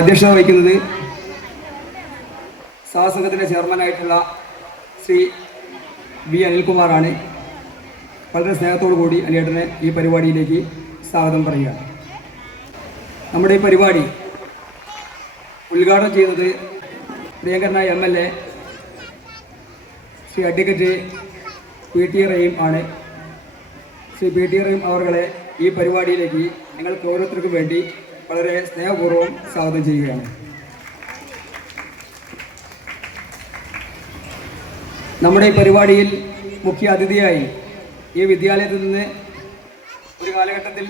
അധ്യക്ഷത വഹിക്കുന്നത് സഹസംഘത്തിൻ്റെ ചെയർമാനായിട്ടുള്ള ശ്രീ ബി അനിൽകുമാറാണ്. വളരെ സ്നേഹത്തോടു കൂടി അനിയേട്ടനെ ഈ പരിപാടിയിലേക്ക് സ്വാഗതം പറയുകയാണ്. നമ്മുടെ ഈ പരിപാടി ഉദ്ഘാടനം ചെയ്യുന്നത് പ്രിയങ്കരനായ MLA ശ്രീ അഡ്വക്കേറ്റ് PT റഹീം ആണ്. ശ്രീ PT റഹീം അവരുടെ ഈ പരിപാടിയിലേക്ക് നിങ്ങൾക്ക് ഓരോരുത്തർക്കും വേണ്ടി വളരെ സ്നേഹപൂർവ്വം സ്വാഗതം ചെയ്യുകയാണ്. നമ്മുടെ ഈ പരിപാടിയിൽ മുഖ്യ അതിഥിയായി ഈ വിദ്യാലയത്തിൽ നിന്ന് ഒരു കാലഘട്ടത്തിൽ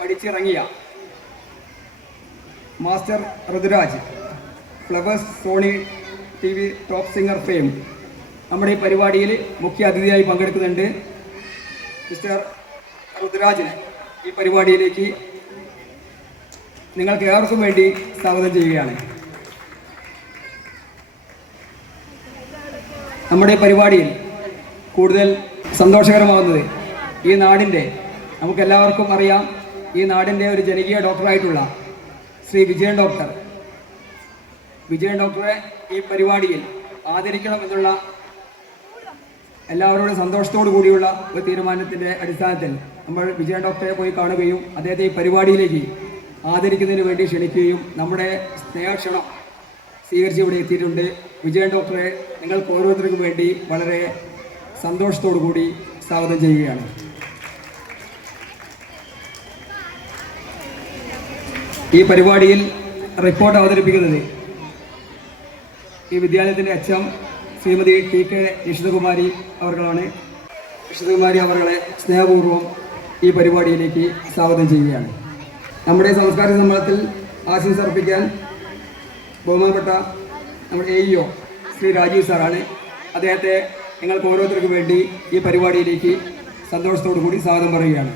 പഠിച്ചിറങ്ങിയ master Rithuraj, Flowers Sony TV top singer fame നമ്മുടെ ഈ പരിപാടിയിൽ മുഖ്യ അതിഥിയായി പങ്കെടുക്കുന്നുണ്ട്. മിസ്റ്റർ ഋതുരാജിനെ ഈ പരിപാടിയിലേക്ക് നിങ്ങൾക്ക് ഏവർക്കും വേണ്ടി സ്വാഗതം ചെയ്യുകയാണ്. നമ്മുടെ പരിപാടിയിൽ കൂടുതൽ സന്തോഷകരമാകുന്നത് ഈ നാടിൻ്റെ, നമുക്കെല്ലാവർക്കും അറിയാം, ഈ നാടിൻ്റെ ഒരു ജനകീയ ഡോക്ടറായിട്ടുള്ള ശ്രീ വിജയൻ ഡോക്ടറെ ഈ പരിപാടിയിൽ ആദരിക്കണം എന്നുള്ള എല്ലാവരോടും സന്തോഷത്തോടു കൂടിയുള്ള ഒരു തീരുമാനത്തിൻ്റെ അടിസ്ഥാനത്തിൽ നമ്മൾ വിജയൻ ഡോക്ടറെ പോയി കാണുകയും അദ്ദേഹത്തെ ഈ പരിപാടിയിലേക്ക് ആദരിക്കുന്നതിന് വേണ്ടി ക്ഷണിക്കുകയും നമ്മുടെ സ്നേഹക്ഷണം സ്വീകരിച്ച് ഇവിടെ എത്തിയിട്ടുണ്ട്. വിജയൻ ഡോക്ടറെ നിങ്ങൾക്ക് ഓരോരുത്തർക്കും വേണ്ടി വളരെ സന്തോഷത്തോടു കൂടി സ്വാഗതം ചെയ്യുകയാണ്. ഈ പരിപാടിയിൽ റിപ്പോർട്ട് അവതരിപ്പിക്കുന്നത് ഈ വിദ്യാലയത്തിൻ്റെ HM ശ്രീമതി TK നിഷിതകുമാരി അവർകളാണ്. നിഷിതകുമാരി അവരുടെ സ്നേഹപൂർവ്വം ഈ പരിപാടിയിലേക്ക് സ്വാഗതം ചെയ്യുകയാണ്. നമ്മുടെ സാംസ്കാരിക സമ്മേളനത്തിൽ ആശംസ അർപ്പിക്കാൻ ബഹുമാനപ്പെട്ട നമ്മുടെ AEO ശ്രീ രാജീവ് സാറാണ്. അദ്ദേഹത്തെ നിങ്ങൾക്ക് ഓരോരുത്തർക്കും വേണ്ടി ഈ പരിപാടിയിലേക്ക് സന്തോഷത്തോടു കൂടി സ്വാഗതം പറയുകയാണ്.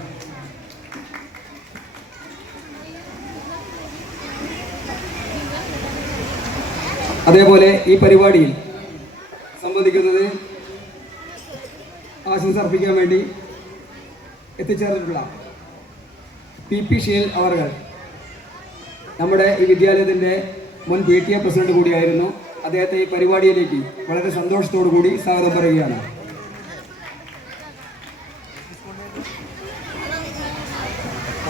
അതേപോലെ ഈ പരിപാടിയിൽ സംബന്ധിക്കുന്നത് ആശംസ അർപ്പിക്കാൻ വേണ്ടി എത്തിച്ചേർന്നിട്ടുള്ള PP ഷീൽ അവർകൾ നമ്മുടെ ഈ വിദ്യാലയത്തിൻ്റെ മുൻ PTA പ്രസിഡന്റ് കൂടിയായിരുന്നു. അദ്ദേഹത്തെ ഈ പരിപാടിയിലേക്ക് വളരെ സന്തോഷത്തോടു കൂടി സ്വാഗതം പറയുകയാണ്.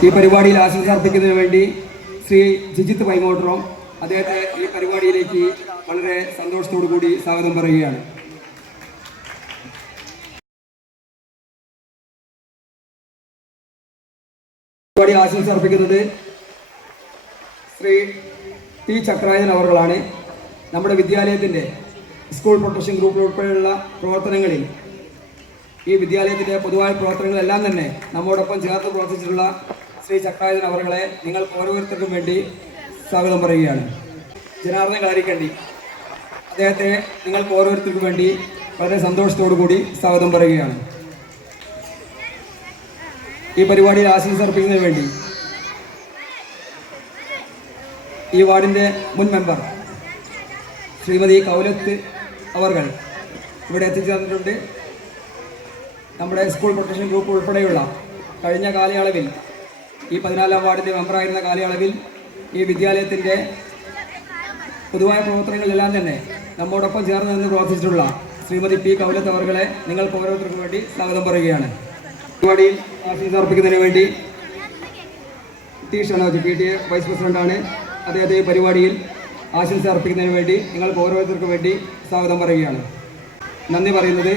ഈ പരിപാടിയിൽ ആശംസ അർപ്പിക്കുന്നതിന് വേണ്ടി ശ്രീ ജിജിത്ത് പൈമോട്ടറും അദ്ദേഹത്തെ ഈ പരിപാടിയിലേക്ക് വളരെ സന്തോഷത്തോടു കൂടി സ്വാഗതം പറയുകയാണ്. പരിപാടി ആശംസ അർപ്പിക്കുന്നത് ശ്രീ T ചക്രായൻ അവർകളാണ്. നമ്മുടെ വിദ്യാലയത്തിൻ്റെ സ്കൂൾ പ്രൊട്ടക്ഷൻ ഗ്രൂപ്പ് ഉൾപ്പെടെയുള്ള പ്രവർത്തനങ്ങളിൽ, ഈ വിദ്യാലയത്തിൻ്റെ പൊതുവായ പ്രവർത്തനങ്ങളെല്ലാം തന്നെ നമ്മോടൊപ്പം ചേർത്ത് പ്രവർത്തിച്ചിട്ടുള്ള ശ്രീ ചക്രായൻ അവർകളെ നിങ്ങൾക്ക് ഓരോരുത്തർക്കും വേണ്ടി സ്വാഗതം പറയുകയാണ്. ജനാർദ്ദൻ കളരിക്കണ്ടി, അദ്ദേഹത്തെ നിങ്ങൾക്ക് ഓരോരുത്തർക്കും വേണ്ടി വളരെ സന്തോഷത്തോടു കൂടി സ്വാഗതം പറയുകയാണ്. ഈ പരിപാടിയിൽ ആശംസ അർപ്പിക്കുന്നതിന് വേണ്ടി ഈ വാർഡിൻ്റെ മുൻ മെമ്പർ ശ്രീമതി കൗലത്ത് അവർകൾ ഇവിടെ എത്തിച്ചേർന്നിട്ടുണ്ട്. നമ്മുടെ സ്കൂൾ പ്രൊട്ടക്ഷൻ ഗ്രൂപ്പ് ഉൾപ്പെടെയുള്ള കഴിഞ്ഞ കാലയളവിൽ, ഈ 14-ാം വാർഡിൻ്റെ മെമ്പറായിരുന്ന കാലയളവിൽ ഈ വിദ്യാലയത്തിൻ്റെ പൊതുവായ പ്രവർത്തനങ്ങളിലെല്ലാം തന്നെ നമ്മോടൊപ്പം ചേർന്ന് നിന്ന് പ്രവർത്തിച്ചിട്ടുള്ള ശ്രീമതി P കൗലത്ത് അവർകളെ നിങ്ങൾക്ക് ഓരോരുത്തർക്കും വേണ്ടി സ്വാഗതം പറയുകയാണ്. പരിപാടിയിൽ ആശംസ അർപ്പിക്കുന്നതിന് വേണ്ടി T ഷനോജ് PTA വൈസ് പ്രസിഡന്റാണ്. അദ്ദേഹത്തെ ഈ പരിപാടിയിൽ ആശംസ അർപ്പിക്കുന്നതിന് വേണ്ടി നിങ്ങൾക്ക് ഓരോരുത്തർക്കും വേണ്ടി സ്വാഗതം പറയുകയാണ്. നന്ദി പറയുന്നത്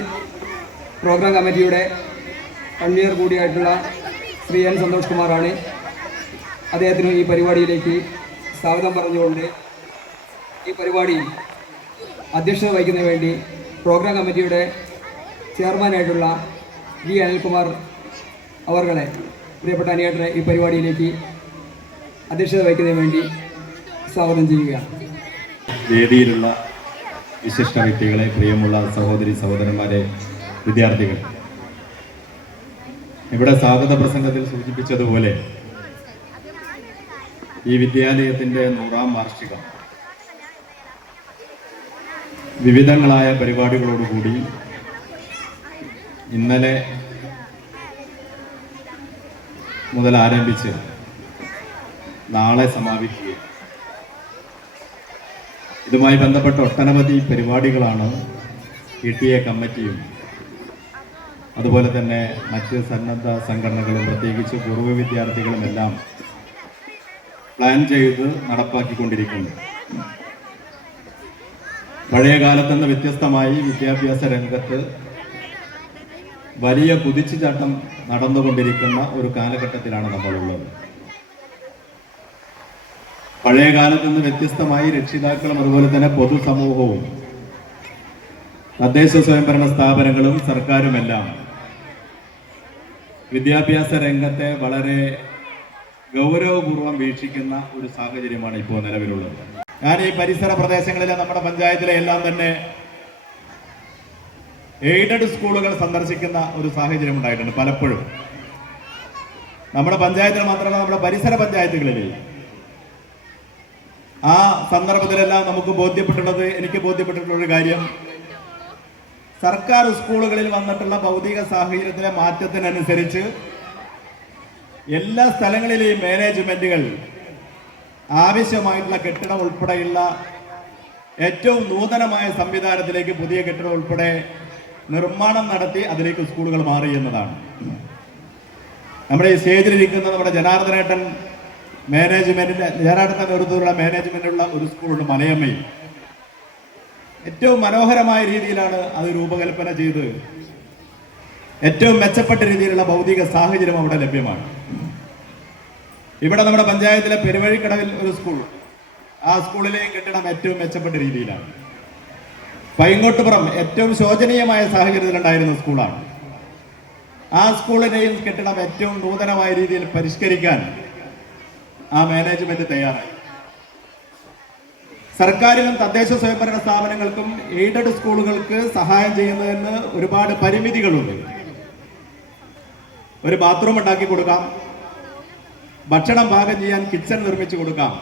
പ്രോഗ്രാം കമ്മിറ്റിയുടെ കൺവീനർ കൂടിയായിട്ടുള്ള ശ്രീ N സന്തോഷ് കുമാറാണ്. അദ്ദേഹത്തിന് ഈ പരിപാടിയിലേക്ക് സ്വാഗതം പറഞ്ഞുകൊണ്ട് ഈ പരിപാടിയിൽ അധ്യക്ഷത വഹിക്കുന്നതിന് വേണ്ടി പ്രോഗ്രാം കമ്മിറ്റിയുടെ ചെയർമാനായിട്ടുള്ള V അനിൽകുമാർ അവർകളെ, പ്രിയപ്പെട്ട അനിയേട്ടനെ ഈ പരിപാടിയിലേക്ക് അധ്യക്ഷത വഹിക്കുന്നതിന് വേണ്ടി സ്വാഗതം ചെയ്യുകയാണ്. വേദിയിലുള്ള വിശിഷ്ട വ്യക്തികളെ, പ്രിയമുള്ള സഹോദരി സഹോദരന്മാരെ, വിദ്യാർത്ഥികൾ, ഇവിടെ സ്വാഗത പ്രസംഗത്തിൽ സൂചിപ്പിച്ചതുപോലെ ഈ വിദ്യാലയത്തിൻ്റെ 100-ാം വാർഷികം വിവിധങ്ങളായ പരിപാടികളോടുകൂടി ഇന്നലെ മുതൽ ആരംഭിച്ച് നാളെ സമാപിക്കുകയും ഇതുമായി ബന്ധപ്പെട്ട ഒട്ടനവധി പരിപാടികളാണ് PTA കമ്മിറ്റിയും അതുപോലെ തന്നെ മറ്റ് സന്നദ്ധ സംഘടനകളും പ്രത്യേകിച്ച് പൂർവ്വ വിദ്യാർത്ഥികളുമെല്ലാം പ്ലാൻ ചെയ്ത് നടപ്പാക്കിക്കൊണ്ടിരിക്കുന്നു. പഴയ കാലത്തുനിന്ന് വ്യത്യസ്തമായി വിദ്യാഭ്യാസ രംഗത്ത് വലിയ കുതിച്ചുചാട്ടം നടന്നുകൊണ്ടിരിക്കുന്ന ഒരു കാലഘട്ടത്തിലാണ് നമ്മളുള്ളത്. പഴയ കാലത്തുനിന്ന് വ്യത്യസ്തമായി രക്ഷിതാക്കളും അതുപോലെ തന്നെ പൊതുസമൂഹവും തദ്ദേശ സ്വയംഭരണ സ്ഥാപനങ്ങളും സർക്കാരുമെല്ലാം വിദ്യാഭ്യാസ രംഗത്തെ വളരെ ഗൗരവപൂർവ്വം വീക്ഷിക്കുന്ന ഒരു സാഹചര്യമാണ് ഇപ്പോൾ നിലവിലുള്ളത്. ഞാൻ ഈ പരിസര പ്രദേശങ്ങളിലെ നമ്മുടെ പഞ്ചായത്തിലെ എല്ലാം തന്നെ എയ്ഡഡ് സ്കൂളുകൾ സന്ദർശിക്കുന്ന ഒരു സാഹചര്യം ഉണ്ടായിട്ടുണ്ട്. പലപ്പോഴും നമ്മുടെ പഞ്ചായത്തിൽ മാത്രമല്ല, നമ്മുടെ പരിസര പഞ്ചായത്തുകളിൽ ആ സന്ദർഭത്തിലെല്ലാം എനിക്ക് ബോധ്യപ്പെട്ടിട്ടുള്ള ഒരു കാര്യം, സർക്കാർ സ്കൂളുകളിൽ വന്നിട്ടുള്ള ഭൗതിക സാഹചര്യത്തിലെ മാറ്റത്തിനനുസരിച്ച് എല്ലാ സ്ഥലങ്ങളിലെയും മാനേജ്മെന്റുകൾ ആവശ്യമായിട്ടുള്ള കെട്ടിടം ഉൾപ്പെടെയുള്ള ഏറ്റവും നൂതനമായ സംവിധാനത്തിലേക്ക് പുതിയ കെട്ടിടം ഉൾപ്പെടെ നിർമ്മാണം നടത്തി അതിലേക്ക് സ്കൂളുകൾ മാറി എന്നതാണ്. നമ്മുടെ ഈ സ്റ്റേജിലിരിക്കുന്ന നമ്മുടെ ജനാർദ്ദനേട്ടൻ നേതൃത്വത്തിലുള്ള മാനേജ്മെന്റുള്ള ഒരു സ്കൂളുണ്ട്, മലയമ്മയിൽ. ഏറ്റവും മനോഹരമായ രീതിയിലാണ് അത് രൂപകൽപ്പന ചെയ്ത് ഏറ്റവും മെച്ചപ്പെട്ട രീതിയിലുള്ള ഭൗതിക സാഹചര്യം അവിടെ ലഭ്യമാണ്. ഇവിടെ നമ്മുടെ പഞ്ചായത്തിലെ പെരുവഴിക്കടവിൽ ഒരു സ്കൂൾ, ആ സ്കൂളിലെ കെട്ടിടം ഏറ്റവും മെച്ചപ്പെട്ട രീതിയിലാണ്. പൈങ്ങോട്ടുപുറം ഏറ്റവും ശോചനീയമായ സാഹചര്യത്തിലുണ്ടായിരുന്ന സ്കൂളാണ്. ആ സ്കൂളിനെയും കെട്ടിടം ഏറ്റവും നൂതനമായ രീതിയിൽ പരിഷ്കരിക്കാൻ ആ മാനേജ്മെന്റ് തയ്യാറായി. സർക്കാരിനും തദ്ദേശ സ്വയംഭരണ സ്ഥാപനങ്ങൾക്കും എയ്ഡഡ് സ്കൂളുകൾക്ക് സഹായം ചെയ്യുന്നതിന് ഒരുപാട് പരിമിതികളുണ്ട്. ഒരു ബാത്റൂം ഉണ്ടാക്കി കൊടുക്കാം, ഭക്ഷണം പാകം ചെയ്യാൻ കിച്ചൺ നിർമ്മിച്ചു കൊടുക്കാം.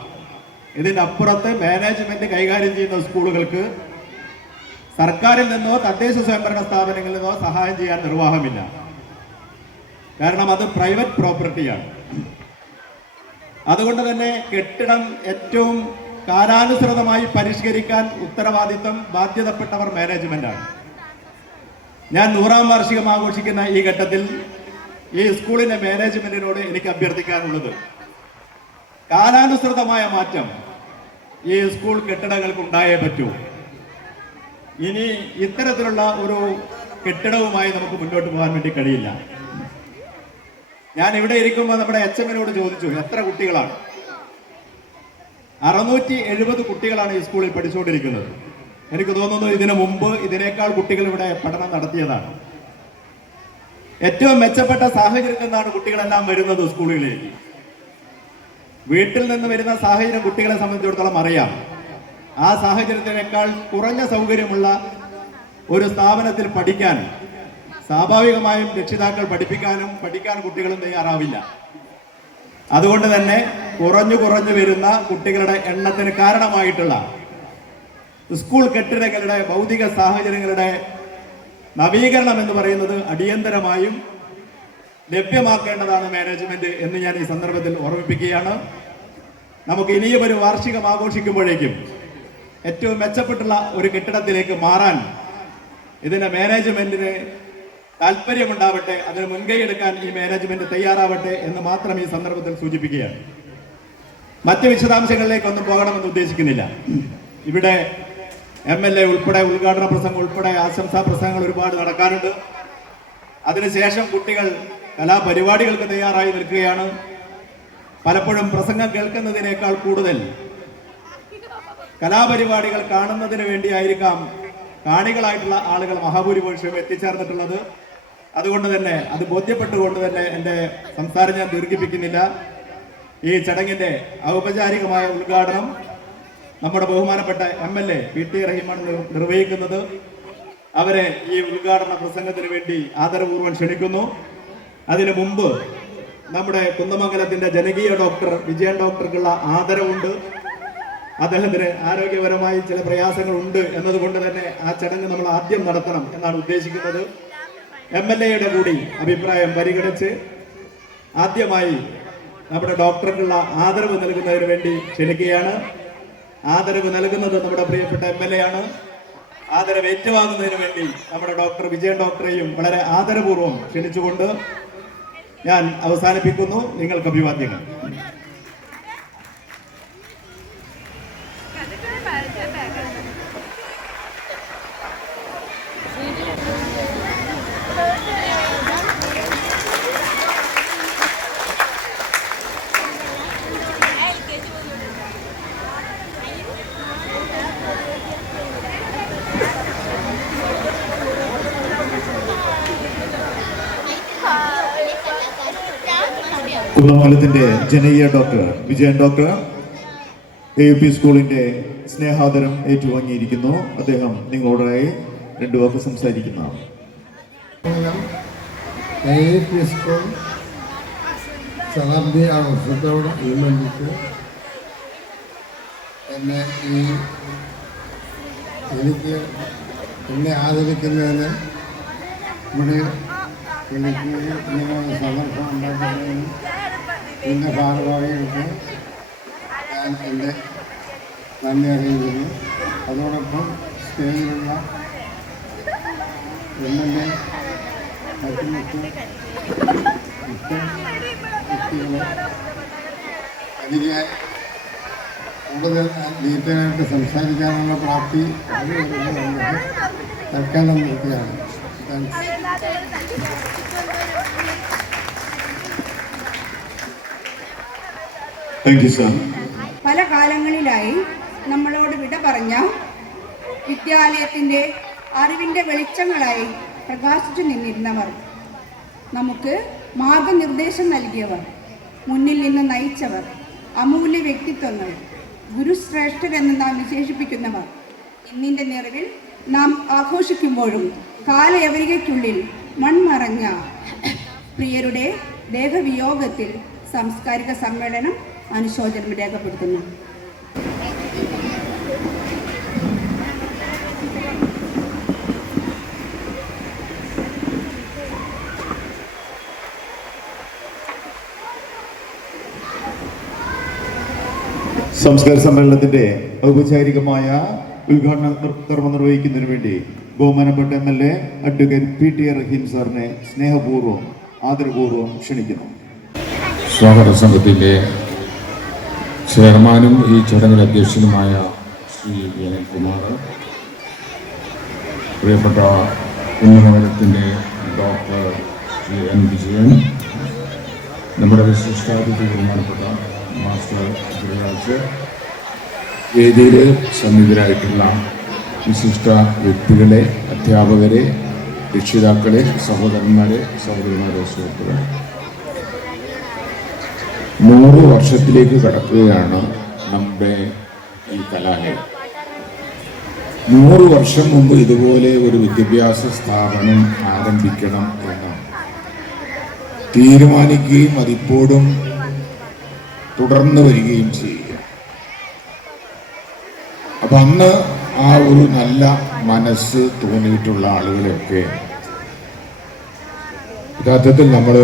ഇതിനപ്പുറത്ത് മാനേജ്മെന്റ് കൈകാര്യം ചെയ്യുന്ന സ്കൂളുകൾക്ക് സർക്കാരിൽ നിന്നോ തദ്ദേശ സ്വയംഭരണ സ്ഥാപനങ്ങളിൽ നിന്നോ സഹായം ചെയ്യാൻ നിർവാഹമില്ല. കാരണം അത് പ്രൈവറ്റ് പ്രോപ്പർട്ടിയാണ്. അതുകൊണ്ട് തന്നെ കെട്ടിടം ഏറ്റവും കാലാനുസൃതമായി പരിഷ്കരിക്കാൻ ഉത്തരവാദിത്വം ബാധ്യതപ്പെട്ടവർ മാനേജ്മെന്റാണ്. ഞാൻ 100ാം വാർഷികം ആഘോഷിക്കുന്ന ഈ ഘട്ടത്തിൽ ഈ സ്കൂളിന്റെ മാനേജ്മെന്റിനോട് എനിക്ക് അഭ്യർത്ഥിക്കാനുള്ളത്, കാലാനുസൃതമായ മാറ്റം ഈ സ്കൂൾ കെട്ടിടങ്ങൾക്ക് ഉണ്ടായേ പറ്റൂ. ഇനി ഇത്തരത്തിലുള്ള ഒരു കെട്ടിടവുമായി നമുക്ക് മുന്നോട്ട് പോകാൻ വേണ്ടി കഴിയില്ല. ഞാൻ ഇവിടെ ഇരിക്കുമ്പോൾ നമ്മുടെ HM-നോട് ചോദിച്ചു, എത്ര കുട്ടികളാണ്? 670 കുട്ടികളാണ് ഈ സ്കൂളിൽ പഠിച്ചുകൊണ്ടിരിക്കുന്നത്. എനിക്ക് തോന്നുന്നു ഇതിനു മുമ്പ് ഇതിനേക്കാൾ കുട്ടികൾ ഇവിടെ പഠനം നടത്തിയതാണ്. ഏറ്റവും മെച്ചപ്പെട്ട സാഹചര്യത്തിൽ നിന്നാണ് കുട്ടികളെല്ലാം വരുന്നത് സ്കൂളുകളിലേക്ക്. വീട്ടിൽ നിന്ന് വരുന്ന സാഹചര്യം കുട്ടികളെ സംബന്ധിച്ചിടത്തോളം അറിയാം. ആ സാഹചര്യത്തിനേക്കാൾ കുറഞ്ഞ സൗകര്യമുള്ള ഒരു സ്ഥാപനത്തിൽ പഠിക്കാൻ സ്വാഭാവികമായും രക്ഷിതാക്കൾ പഠിക്കാൻ കുട്ടികളും തയ്യാറാവില്ല. അതുകൊണ്ട് തന്നെ കുറഞ്ഞു വരുന്ന കുട്ടികളുടെ എണ്ണത്തിന് കാരണമായിട്ടുള്ള സ്കൂൾ കെട്ടിടങ്ങളുടെ ഭൗതിക സാഹചര്യങ്ങളുടെ നവീകരണം എന്ന് പറയുന്നത് അടിയന്തരമായും ലഭ്യമാക്കേണ്ടതാണ് മാനേജ്മെന്റ് എന്ന് ഞാൻ ഈ സന്ദർഭത്തിൽ ഓർമ്മിപ്പിക്കുകയാണ്. നമുക്ക് ഇനിയും ഒരു വാർഷികം ആഘോഷിക്കുമ്പോഴേക്കും ഏറ്റവും മെച്ചപ്പെട്ടുള്ള ഒരു കെട്ടിടത്തിലേക്ക് മാറാൻ ഇതിന്റെ മാനേജ്മെന്റിന് താല്പര്യമുണ്ടാവട്ടെ, അതിന് മുൻകൈ എടുക്കാൻ ഈ മാനേജ്മെന്റ് തയ്യാറാവട്ടെ എന്ന് മാത്രം ഈ സന്ദർഭത്തിൽ സൂചിപ്പിക്കുകയാണ്. മറ്റ് വിശദാംശങ്ങളിലേക്കൊന്നും പോകണമെന്ന് ഉദ്ദേശിക്കുന്നില്ല. ഇവിടെ MLA ഉൾപ്പെടെ ഉദ്ഘാടന പ്രസംഗം ഉൾപ്പെടെ ആശംസാ പ്രസംഗങ്ങൾ ഒരുപാട് നടക്കാനുണ്ട്. അതിനുശേഷം കുട്ടികൾ കലാപരിപാടികൾക്ക് തയ്യാറായി നിൽക്കുകയാണ്. പലപ്പോഴും പ്രസംഗം കേൾക്കുന്നതിനേക്കാൾ കൂടുതൽ കലാപരിപാടികൾ കാണുന്നതിന് വേണ്ടിയായിരിക്കാം കാണികളായിട്ടുള്ള ആളുകൾ മഹാഭൂരിപക്ഷവും എത്തിച്ചേർന്നിട്ടുള്ളത്. അതുകൊണ്ട് തന്നെ അത് ബോധ്യപ്പെട്ടുകൊണ്ട് തന്നെ എൻ്റെ സംസാരം ഞാൻ ദീർഘിപ്പിക്കുന്നില്ല. ഈ ചടങ്ങിന്റെ ഔപചാരികമായ ഉദ്ഘാടനം നമ്മുടെ ബഹുമാനപ്പെട്ട MLA PT റഹീമാണ് നിർവഹിക്കുന്നത്. അവരെ ഈ ഉദ്ഘാടന പ്രസംഗത്തിന് വേണ്ടി ആദരപൂർവ്വം ക്ഷണിക്കുന്നു. അതിനു മുമ്പ് നമ്മുടെ കുന്നമംഗലത്തിന്റെ ജനകീയ ഡോക്ടർ വിജയൻ ഡോക്ടർക്കുള്ള ആദരവുണ്ട്. അദ്ദേഹത്തിന് ആരോഗ്യപരമായി ചില പ്രയാസങ്ങളുണ്ട് എന്നതുകൊണ്ട് തന്നെ ആ ചടങ്ങ് നമ്മൾ ആദ്യം നടത്തണം എന്നാണ് ഉദ്ദേശിക്കുന്നത്. MLA-യുടെ കൂടി അഭിപ്രായം പരിഗണിച്ച് ആദ്യമായി നമ്മുടെ ഡോക്ടർക്കുള്ള ആദരവ് നൽകുന്നതിന് വേണ്ടി ക്ഷണിക്കുകയാണ്. ആദരവ് നൽകുന്നത് നമ്മുടെ പ്രിയപ്പെട്ട MLA ആണ്. ആദരവ് ഏറ്റുവാങ്ങുന്നതിന് വേണ്ടി നമ്മുടെ ഡോക്ടർ വിജയൻ ഡോക്ടറെയും വളരെ ആദരപൂർവ്വം ക്ഷണിച്ചുകൊണ്ട് ഞാൻ അവസാനിപ്പിക്കുന്നു. നിങ്ങൾക്ക് അഭിവാദ്യങ്ങൾ. കുന്നമംഗലത്തിന്റെ ജനകീയ ഡോക്ടർ വിജയൻ ഡോക്ടർ AUP സ്കൂളിന്റെ സ്നേഹാദരം ഏറ്റുവാങ്ങിയിരിക്കുന്നു. അദ്ദേഹം നിങ്ങളോടായി 2 വാക്ക് സംസാരിക്കുന്നതാണ്. AUP സ്കൂൾ ശതാബ്ദി ആഘോഷത്തോട് അനുബന്ധിച്ച് എന്നെ ആദരിക്കുന്നതിന് ഇവിടെ വിളിക്കുകയും ഇങ്ങനെ സന്ദർഭം ഉണ്ടാക്കുന്നതിനും പിന്നെ ഭാരവാഹികൾക്ക് ഞാൻ എൻ്റെ നന്ദി അറിയിക്കുന്നു. അതോടൊപ്പം സ്റ്റേജിലുള്ള MLA മറ്റു വ്യക്തികളെ എനിക്ക് കൂടുതൽ ഡീറ്റെയിലായിട്ട് സംസാരിക്കാനുള്ള പ്രാപ്തി തൽക്കാലം നിർത്തിയാണ്. പല കാലങ്ങളിലായി നമ്മളോട് വിട പറഞ്ഞ വിദ്യാലയത്തിൻ്റെ അറിവിൻ്റെ വെളിച്ചങ്ങളായി പ്രകാശിച്ചു നിന്നിരുന്നവർ, നമുക്ക് മാർഗനിർദ്ദേശം നൽകിയവർ, മുന്നിൽ നിന്ന് നയിച്ചവർ, അമൂല്യ വ്യക്തിത്വങ്ങൾ, ഗുരുശ്രേഷ്ഠരെന്ന് നാം വിശേഷിപ്പിക്കുന്നവർ ഇന്നിൻ്റെ നിറവിൽ നാം ആഘോഷിക്കുമ്പോഴും കാലയവരികയ്ക്കുള്ളിൽ മൺമറഞ്ഞ പ്രിയരുടെ ദേഹവിയോഗത്തിൽ സാംസ്കാരിക സമ്മേളനം അനുശോചനം രേഖപ്പെടുത്തുന്നു. സംസ്കാര സമ്മേളനത്തിന്റെ ഔപചാരികമായ ഉദ്ഘാടന കർമ്മം നിർവഹിക്കുന്നതിന് വേണ്ടി ബഹുമാനപ്പെട്ട MLA അഡ്വക്കേറ്റ് PT റഹീം സാറിനെ സ്നേഹപൂർവ്വം ആദരപൂർവ്വം ക്ഷണിക്കുന്നു. സ്വാഗത സംഘത്തിൻ്റെ ചെയർമാനും ഈ ചടങ്ങിൽ അധ്യക്ഷനുമായ ശ്രീ അനിൽകുമാർ, പ്രിയപ്പെട്ട കുന്നമംഗലത്തിൻ്റെ ഡോക്ടർ ശ്രീ N വിജയൻ, നമ്മുടെ വിശിഷ്ടാതിഥി ബഹുമാനപ്പെട്ട മാസ്റ്റർ ഗുരുരാജ്, വേദിയിൽ സന്നിധരായിട്ടുള്ള വിശിഷ്ട വ്യക്തികളെ, അധ്യാപകരെ, രക്ഷിതാക്കളെ, സഹോദരന്മാരെ, സഹോദരിമാരെ, സുഹൃത്തുക്കളെ, 100 വർഷത്തിലേക്ക് കടക്കുകയാണ് നമ്മുടെ ഈ കലാലയം. 100 വർഷം മുമ്പ് ഇതുപോലെ ഒരു വിദ്യാഭ്യാസ സ്ഥാപനം ആരംഭിക്കണം എന്ന് തീരുമാനിക്കുകയും അതിപ്പോഴും തുടർന്ന് വരികയും ചെയ്യുക. അപ്പം അന്ന് ആ ഒരു നല്ല മനസ്സ് തോന്നിയിട്ടുള്ള ആളുകളെയൊക്കെ യഥാർത്ഥത്തിൽ നമ്മൾ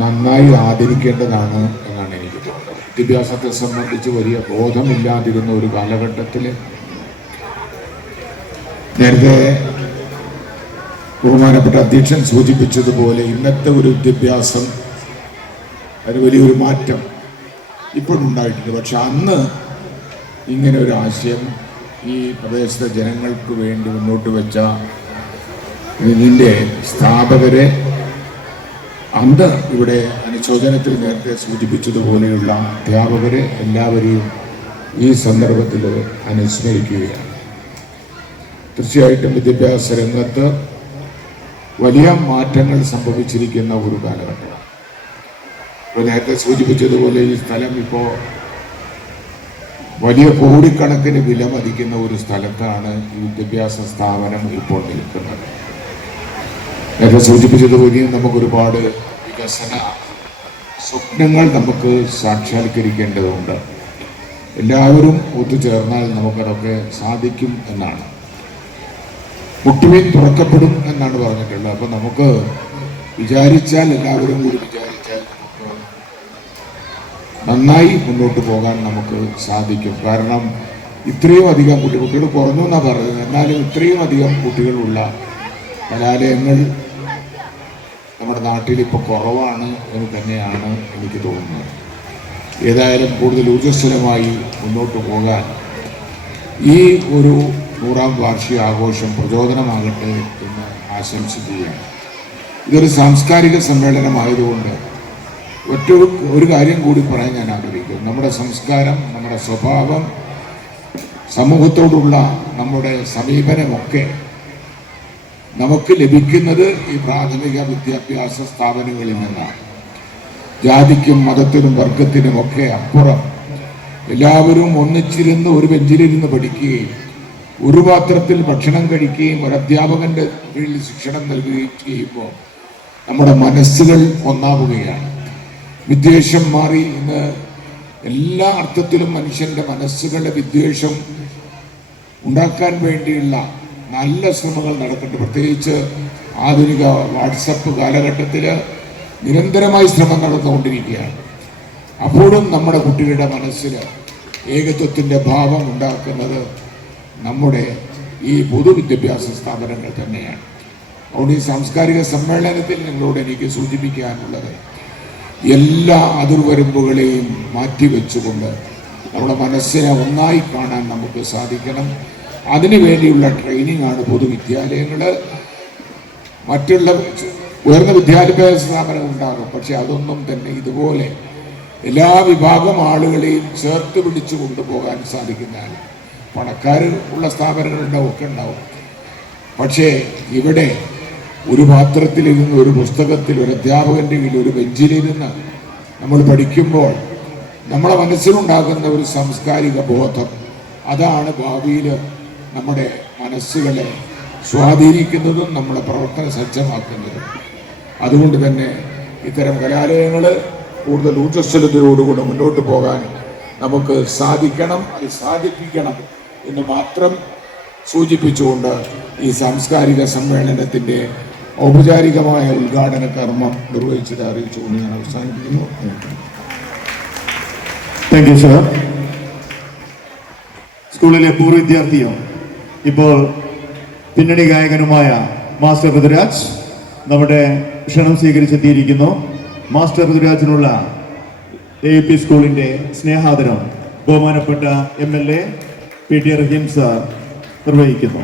നന്നായി ആദരിക്കേണ്ടതാണ് എന്നാണ് എനിക്ക് തോന്നുന്നത്. വിദ്യാഭ്യാസത്തെ സംബന്ധിച്ച് വലിയ ബോധമില്ലാതിരുന്ന ഒരു കാലഘട്ടത്തിൽ നേരത്തെ ബഹുമാനപ്പെട്ട അധ്യക്ഷൻ സൂചിപ്പിച്ചതുപോലെ ഇന്നത്തെ ഒരു വിദ്യാഭ്യാസം അത് വലിയൊരു മാറ്റം ഇപ്പോഴുണ്ടായിട്ടുണ്ട്. പക്ഷെ അന്ന് ഇങ്ങനെ ഒരു ആശയം ഈ പ്രദേശത്തെ ജനങ്ങൾക്ക് വേണ്ടി മുന്നോട്ട് വെച്ച ഇതിൻ്റെ സ്ഥാപകരെ അന്ന് ഇവിടെ അനുശോചനത്തിൽ നേരത്തെ സൂചിപ്പിച്ചതുപോലെയുള്ള അധ്യാപകരെ എല്ലാവരെയും ഈ സന്ദർഭത്തിൽ അനുസ്മരിക്കുകയാണ്. തീർച്ചയായിട്ടും വിദ്യാഭ്യാസ രംഗത്ത് വലിയ മാറ്റങ്ങൾ സംഭവിച്ചിരിക്കുന്ന ഒരു കാലഘട്ടം. ഇപ്പോൾ നേരത്തെ സൂചിപ്പിച്ചതുപോലെ ഈ സ്ഥലം ഇപ്പോൾ വലിയ കോടിക്കണക്കിന് വില മതിക്കുന്ന ഒരു സ്ഥലത്താണ് ഈ വിദ്യാഭ്യാസ സ്ഥാപനം ഇപ്പോൾ നിൽക്കുന്നത്. നേരത്തെ സൂചിപ്പിച്ചതുപോലെയും നമുക്കൊരുപാട് വികസന സ്വപ്നങ്ങൾ നമുക്ക് സാക്ഷാത്കരിക്കേണ്ടതുണ്ട്. എല്ലാവരും ഒത്തുചേർന്നാൽ നമുക്കതൊക്കെ സാധിക്കും എന്നാണ്. മുട്ടുവിൻ തുറക്കപ്പെടും എന്നാണ് പറഞ്ഞിട്ടുള്ളത്. അപ്പം നമുക്ക് വിചാരിച്ചാൽ, എല്ലാവരും കൂടി വിചാരിച്ചാൽ നമുക്ക് നന്നായി മുന്നോട്ട് പോകാൻ നമുക്ക് സാധിക്കും. കാരണം ഇത്രയും അധികം കുട്ടികൾ കുറഞ്ഞു എന്നാണ് പറയുന്നത്, എന്നാലും ഇത്രയും അധികം കുട്ടികളുള്ള കലാലയങ്ങൾ നമ്മുടെ നാട്ടിൽ ഇപ്പോൾ കുറവാണ് എന്ന് തന്നെയാണ് എനിക്ക് തോന്നുന്നത്. ഏതായാലും കൂടുതൽ ഊർജ്ജസ്വലമായി മുന്നോട്ട് പോകാൻ ഈ ഒരു 100ാം വാർഷിക ആഘോഷം പ്രചോദനമാകട്ടെ എന്ന് ആശംസിക്കുകയാണ്. ഇതൊരു സാംസ്കാരിക സമ്മേളനമായതുകൊണ്ട് ഒരു കാര്യം കൂടി പറയാൻ ഞാൻ ആഗ്രഹിക്കുന്നു. നമ്മുടെ സംസ്കാരം, നമ്മുടെ സ്വഭാവം, സമൂഹത്തോടുള്ള നമ്മുടെ സമീപനമൊക്കെ നമുക്ക് ലഭിക്കുന്നത് ഈ പ്രാഥമിക വിദ്യാഭ്യാസ സ്ഥാപനങ്ങളിൽ നിന്നാണ്. ജാതിക്കും മതത്തിനും വർഗത്തിനുമൊക്കെ അപ്പുറം എല്ലാവരും ഒന്നിച്ചിരുന്ന് ഒരു ബെഞ്ചിലിരുന്ന് പഠിക്കുകയും ഒരു പാത്രത്തിൽ ഭക്ഷണം കഴിക്കുകയും ഒരു അധ്യാപകന്റെ കീഴിൽ ശിക്ഷണം നൽകുകയും ചെയ്യുമ്പോൾ നമ്മുടെ മനസ്സുകൾ ഒന്നാവുകയാണ്. വിദ്വേഷം മാറി ഇന്ന് എല്ലാ അർത്ഥത്തിലും മനുഷ്യന്റെ മനസ്സുകളുടെ വിദ്വേഷം ഉണ്ടാക്കാൻ വേണ്ടിയുള്ള നല്ല ശ്രമങ്ങൾ നടക്കുന്നുണ്ട്. പ്രത്യേകിച്ച് ആധുനിക വാട്സപ്പ് കാലഘട്ടത്തിൽ നിരന്തരമായി ശ്രമം നടന്നുകൊണ്ടിരിക്കുകയാണ്. അപ്പോഴും നമ്മുടെ കുട്ടികളുടെ മനസ്സിൽ ഏകത്വത്തിൻ്റെ ഭാവം ഉണ്ടാക്കുന്നത് നമ്മുടെ ഈ പൊതുവിദ്യാഭ്യാസ സ്ഥാപനങ്ങൾ തന്നെയാണ്. അതുകൊണ്ട് ഈ സാംസ്കാരിക സമ്മേളനത്തിൽ നിങ്ങളോട് എനിക്ക് സൂചിപ്പിക്കാനുള്ളത്, എല്ലാ അതിർവരമ്പുകളെയും മാറ്റിവെച്ചുകൊണ്ട് നമ്മുടെ മനസ്സിനെ ഒന്നായി കാണാൻ നമുക്ക് സാധിക്കണം. അതിനുവേണ്ടിയുള്ള ട്രെയിനിങ്ങാണ് പൊതുവിദ്യാലയങ്ങൾ. മറ്റുള്ള ഉയർന്ന വിദ്യാഭ്യാസ സ്ഥാപനങ്ങൾ ഉണ്ടാകും, പക്ഷെ അതൊന്നും തന്നെ ഇതുപോലെ എല്ലാ വിഭാഗം ആളുകളെയും ചേർത്ത് പിടിച്ചു കൊണ്ടുപോകാൻ സാധിക്കുന്നതാണ്. പണക്കാർ ഉള്ള സ്ഥാപനങ്ങളുണ്ടാവും, ഒക്കെ ഉണ്ടാവും. പക്ഷേ ഇവിടെ ഒരു പാത്രത്തിലിരുന്ന്, ഒരു പുസ്തകത്തിൽ, ഒരു അധ്യാപകൻ്റെ കീഴിൽ, ഒരു ബെഞ്ചിലിരുന്ന് നമ്മൾ പഠിക്കുമ്പോൾ നമ്മുടെ മനസ്സിലുണ്ടാകുന്ന ഒരു സാംസ്കാരിക ബോധം, അതാണ് ഭാവിയിൽ നമ്മുടെ മനസ്സുകളെ സ്വാധീനിക്കുന്നതും നമ്മളെ പ്രവർത്തന സജ്ജമാക്കുന്നതും. അതുകൊണ്ട് തന്നെ ഇത്തരം കലാലയങ്ങൾ കൂടുതൽ ഊർജ്ജസ്വലതയോടുകൂടി മുന്നോട്ട് പോകാൻ നമുക്ക് സാധിക്കണം, അത് സാധിപ്പിക്കണം എന്ന് മാത്രം സൂചിപ്പിച്ചുകൊണ്ട് ഈ സാംസ്കാരിക സമ്മേളനത്തിൻ്റെ ഔപചാരികമായ ഉദ്ഘാടന കർമ്മം നിർവഹിച്ചത് അറിയിച്ചുകൊണ്ട് ഞാൻ അവസാനിപ്പിക്കുന്നു. Thank you sir. സ്കൂളിലെ പൂർവ്വ വിദ്യാർത്ഥിയും ഇപ്പോൾ പിന്നണി ഗായകനുമായ മാസ്റ്റർ ഋതുരാജ് നമ്മുടെ ക്ഷണം സ്വീകരിച്ചെത്തിയിരിക്കുന്നു. മാസ്റ്റർ ഋതുരാജിനുള്ള AUP സ്കൂളിന്റെ സ്നേഹാദരം ബഹുമാനപ്പെട്ട MLA PT റഹീം സാർ നിർവഹിക്കുന്നു.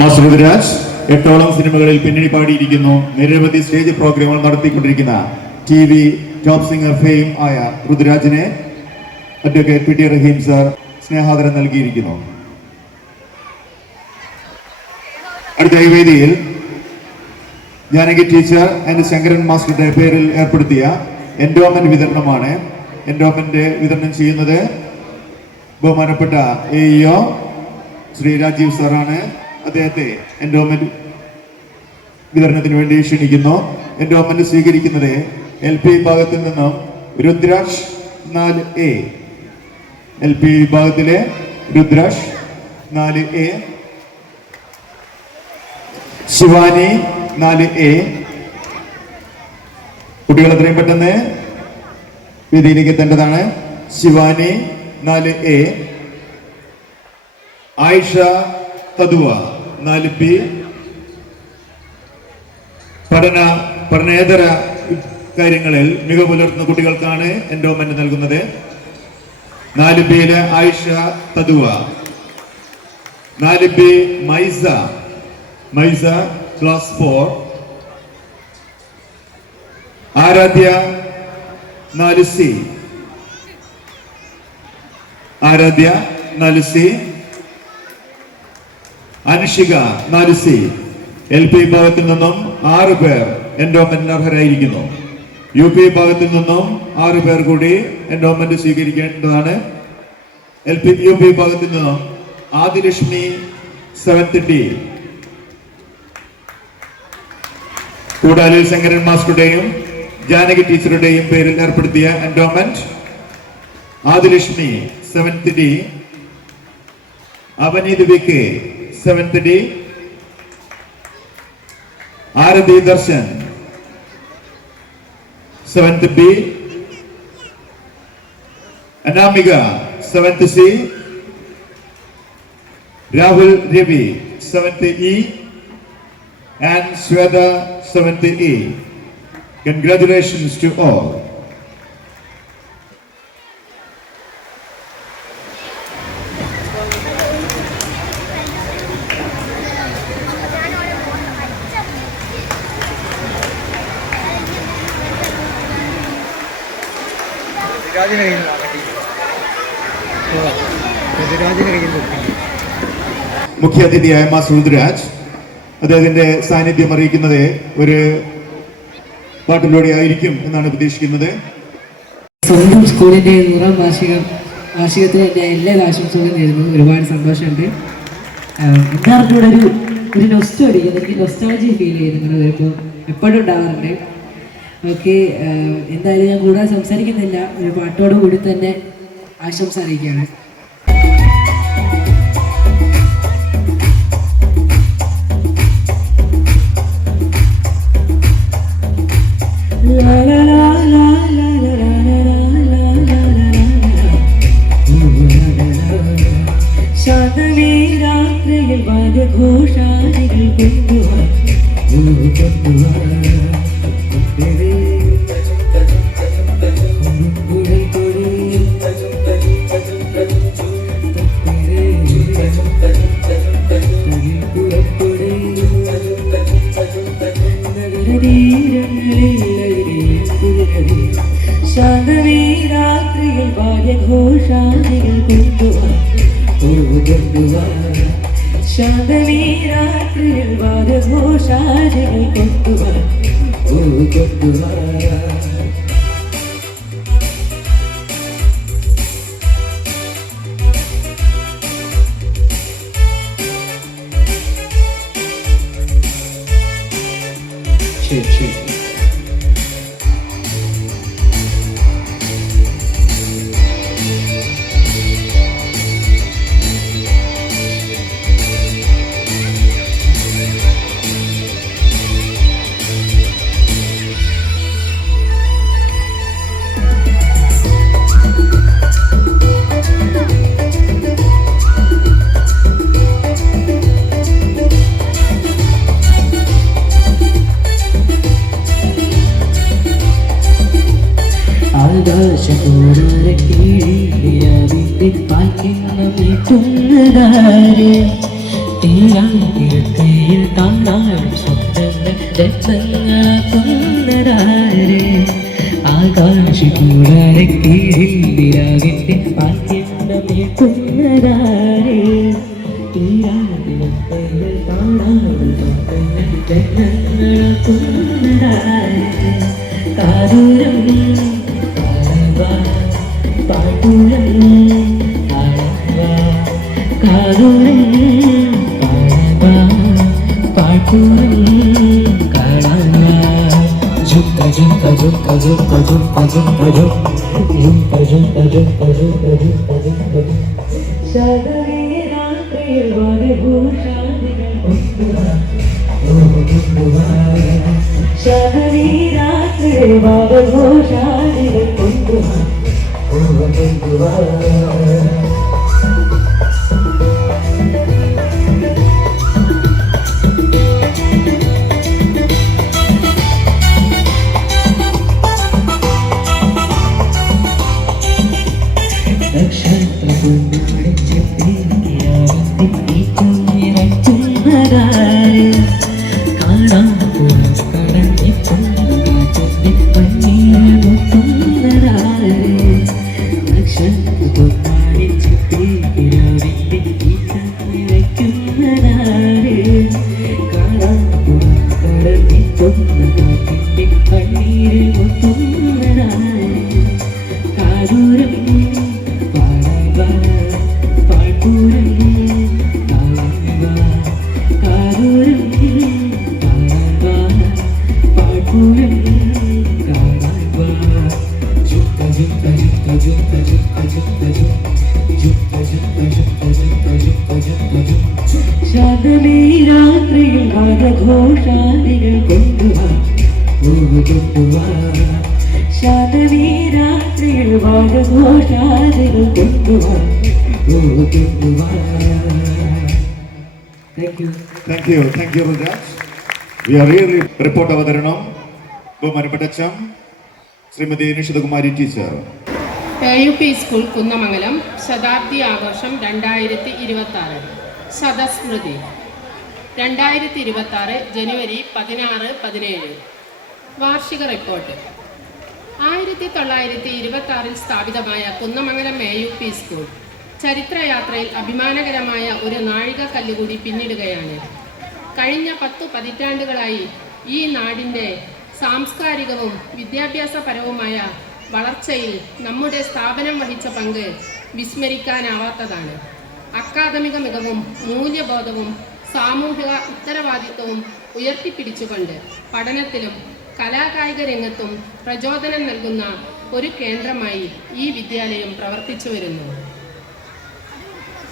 മാസ്റ്റർ ഋതുരാജ് 8ഓളം സിനിമകളിൽ പിന്നണി പാടിയിരിക്കുന്നു. നിരവധി സ്റ്റേജ് പ്രോഗ്രാമുകൾ നടത്തിക്കൊണ്ടിരിക്കുന്ന TV ടോപ്പ് സിംഗർ ഫെയിം ആയ ഋതുരാജിനെ അഡ്വക്കേറ്റ് PT റഹീം സാർ സ്നേഹാദരം നൽകിയിരിക്കുന്നു. അടുത്ത ഈ വേദിയിൽ ജാനകി ടീച്ചർ ആൻഡ് ശങ്കരൻ മാസ്റ്ററുടെ പേരിൽ ഏർപ്പെടുത്തിയ എൻഡോമെന്റ് വിതരണമാണ്. എൻഡോമെന്റ് വിതരണം ചെയ്യുന്നത് ബഹുമാനപ്പെട്ട AEO ശ്രീ രാജീവ് സാറാണ്. അദ്ദേഹത്തെ എൻഡോമെന്റ് വിതരണത്തിന് വേണ്ടി ക്ഷണിക്കുന്നു. എൻഡോമെന്റ് സ്വീകരിക്കുന്നത് LP വിഭാഗത്തിൽ നിന്നും രുദ്രാഷ് 4A, LP വിഭാഗത്തിലെ രുദ്രാഷ് 4A, ശിവാനി 4A. കുട്ടികൾ എത്രയും പെട്ടെന്ന് വേദിയിലേക്ക് എത്തേണ്ടതാണ്. Shivani 4A, Ayisha Thathuva 4B. പഠനേതര കാര്യങ്ങളിൽ മികവ് പുലർത്തുന്ന കുട്ടികൾക്കാണ് എൻഡോമെന്റ് നൽകുന്നത്. 4Bയിലെ Ayisha Thathuva, 4B Maisa class 4, Aradhya 4C, Anushika 4C. LP വിഭാഗത്തിൽ നിന്നും 6 പേർ എൻഡോമെന്റിന് അർഹരായിരിക്കുന്നു. UP വിഭാഗത്തിൽ നിന്നും 6 പേർ കൂടി എൻഡോമെന്റ് സ്വീകരിക്കേണ്ടതാണ്. UP വിഭാഗത്തിൽ നിന്നും ആദിലക്ഷ്മി 7th D, കൂടാലിൽ ശങ്കരൻ മാസ്റ്ററുടെയും ജാനകി ടീച്ചറുടെയും പേരിൽ ഏർപ്പെടുത്തിയ endowment Adilakshmi 7th D, Avneet VK 7th D, Arati Darshan. 7th B. Anamika, 7th C. Rahul Ravi, 7th E. And Sweta, 7th E. Congratulations to all. മുഖ്യാതിഥിയായ മാസ്റ്റർ ഋതുരാജ് അദ്ദേഹത്തിന്റെ സാന്നിധ്യം അറിയിക്കുന്നത് ഒരു പാട്ടിലൂടെ ആയിരിക്കും എന്നാണ് പ്രതീക്ഷിക്കുന്നത്. സ്വന്തം സ്കൂളിന്റെ 100ാം വാർഷികത്തിന് എൻ്റെ എല്ലാ ആശംസകളും നേരുന്നു. ഒരുപാട് സന്തോഷമുണ്ട്. എന്താണ് ഇവിടെ ഒരു നൊസ്റ്റു അടിക്കുന്നത്, എനിക്ക് നൊസ്റ്റാൾജി ഫീൽ ചെയ്ത് നിങ്ങൾ വരുമ്പോൾ എപ്പോഴും ഉണ്ടാവാറുണ്ട്. ഓക്കെ, എന്തായാലും ഞാൻ കൂടുതൽ സംസാരിക്കുന്നില്ല, ഒരു പാട്ടോട് കൂടി തന്നെ ആശംസ അറിയിക്കുകയാണ്. ശാന്തവീരാത്രിയിൽ വാദ്യഘോഷാദികൾ ശാന്തവീരാത്രിയിൽ വാദ്യഘോഷാദികൾ ശാന്തവീരാത്രിയിൽ വാദ്യഘോഷാദികൾ കൊണ്ടുവാ. ശരി. ആകാശത്തോരക്കിഴിയാവിന്റെ പായ്ക്കുന്നതാര് തീരാതിരക്കയിൽ കാണാൻ സ്വപ്നങ്ങളാക്കുന്നതാര് ആകാശത്തോരക്കിഴിയാവിന്റെ പായ്ക്കുന്നതാര് തീരാതിരക്കയിൽ കാണാൻ സ്വപ്നങ്ങളാക്കുന്നതാര് കാതൂരം ശാന്തവീരാത്രിയിൽ വാദ്യഘോഷാദികൾ കൊണ്ടുവാ. ശാന്തവീരാത്രിയിൽ വാദ്യഘോഷാദികൾ കൊണ്ടുവാ. ശാന്തമീ രാത്രിയിൽ രാഗഘോഷാദികൾ കൊണ്ടുവാ കൊണ്ടുവാ ശാന്തമീ രാത്രിയിൽ രാഗഘോഷാദികൾ കൊണ്ടുവാ കൊണ്ടുവാ. Thank you. Thank you Rujas. We are here report അവതരണം ബഹുമാനപ്പെട്ട Shrimati Nishithakumari teacher. AUP school Kunnamangalam ശതാബ്ദി ആഘോഷം 2026 ശതസ്മൃതി 2026 ജനുവരി 16-17 വാർഷിക റിപ്പോർട്ട്. 1926 സ്ഥാപിതമായ കുന്നമംഗലം AUP സ്കൂൾ ചരിത്രയാത്രയിൽ അഭിമാനകരമായ ഒരു നാഴികക്കല്ലുകൂടി പിന്നിടുകയാണ്. കഴിഞ്ഞ 10 പതിറ്റാണ്ടുകളായി ഈ നാടിൻ്റെ സാംസ്കാരികവും വിദ്യാഭ്യാസപരവുമായ വളർച്ചയിൽ നമ്മുടെ സ്ഥാപനം വഹിച്ച പങ്ക് വിസ്മരിക്കാനാവാത്തതാണ്. അക്കാദമിക മികവും മൂല്യബോധവും സാമൂഹിക ഉത്തരവാദിത്വവും ഉയർത്തിപ്പിടിച്ചുകൊണ്ട് പഠനത്തിലും കലാകായിക രംഗത്തും പ്രചോദനം നൽകുന്ന ഒരു കേന്ദ്രമായി ഈ വിദ്യാലയം പ്രവർത്തിച്ചു വരുന്നു.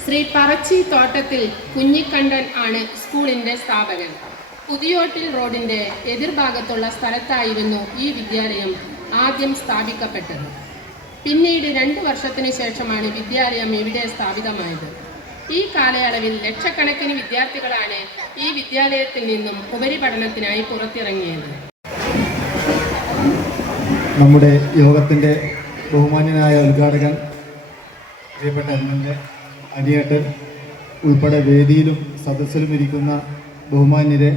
ശ്രീ പറച്ചി തോട്ടത്തിൽ കുഞ്ഞിക്കണ്ടൻ ആണ് സ്കൂളിൻ്റെ സ്ഥാപകൻ. പുതിയോട്ടിൽ റോഡിൻ്റെ എതിർഭാഗത്തുള്ള സ്ഥലത്തായിരുന്നു ഈ വിദ്യാലയം ആദ്യം സ്ഥാപിക്കപ്പെട്ടത്. പിന്നീട് 2 വർഷത്തിനു ശേഷമാണ് വിദ്യാലയം ഇവിടെ സ്ഥാപിതമായത്. ഈ കാലയളവിൽ ലക്ഷക്കണക്കിന് വിദ്യാർത്ഥികളാണ് ഈ വിദ്യാലയത്തിൽ നിന്നും ഉപരിപഠനത്തിനായി പുറത്തിറങ്ങിയത്. നമ്മുടെ യോഗത്തിൻ്റെ ബഹുമാന്യനായ ഉദ്ഘാടകൻ പ്രിയപ്പെട്ട എന്നെ അനിയേട്ടൻ ഉൾപ്പെടെ വേദിയിലും സദസ്സിലും ഇരിക്കുന്ന ബഹുമാന്യരെ,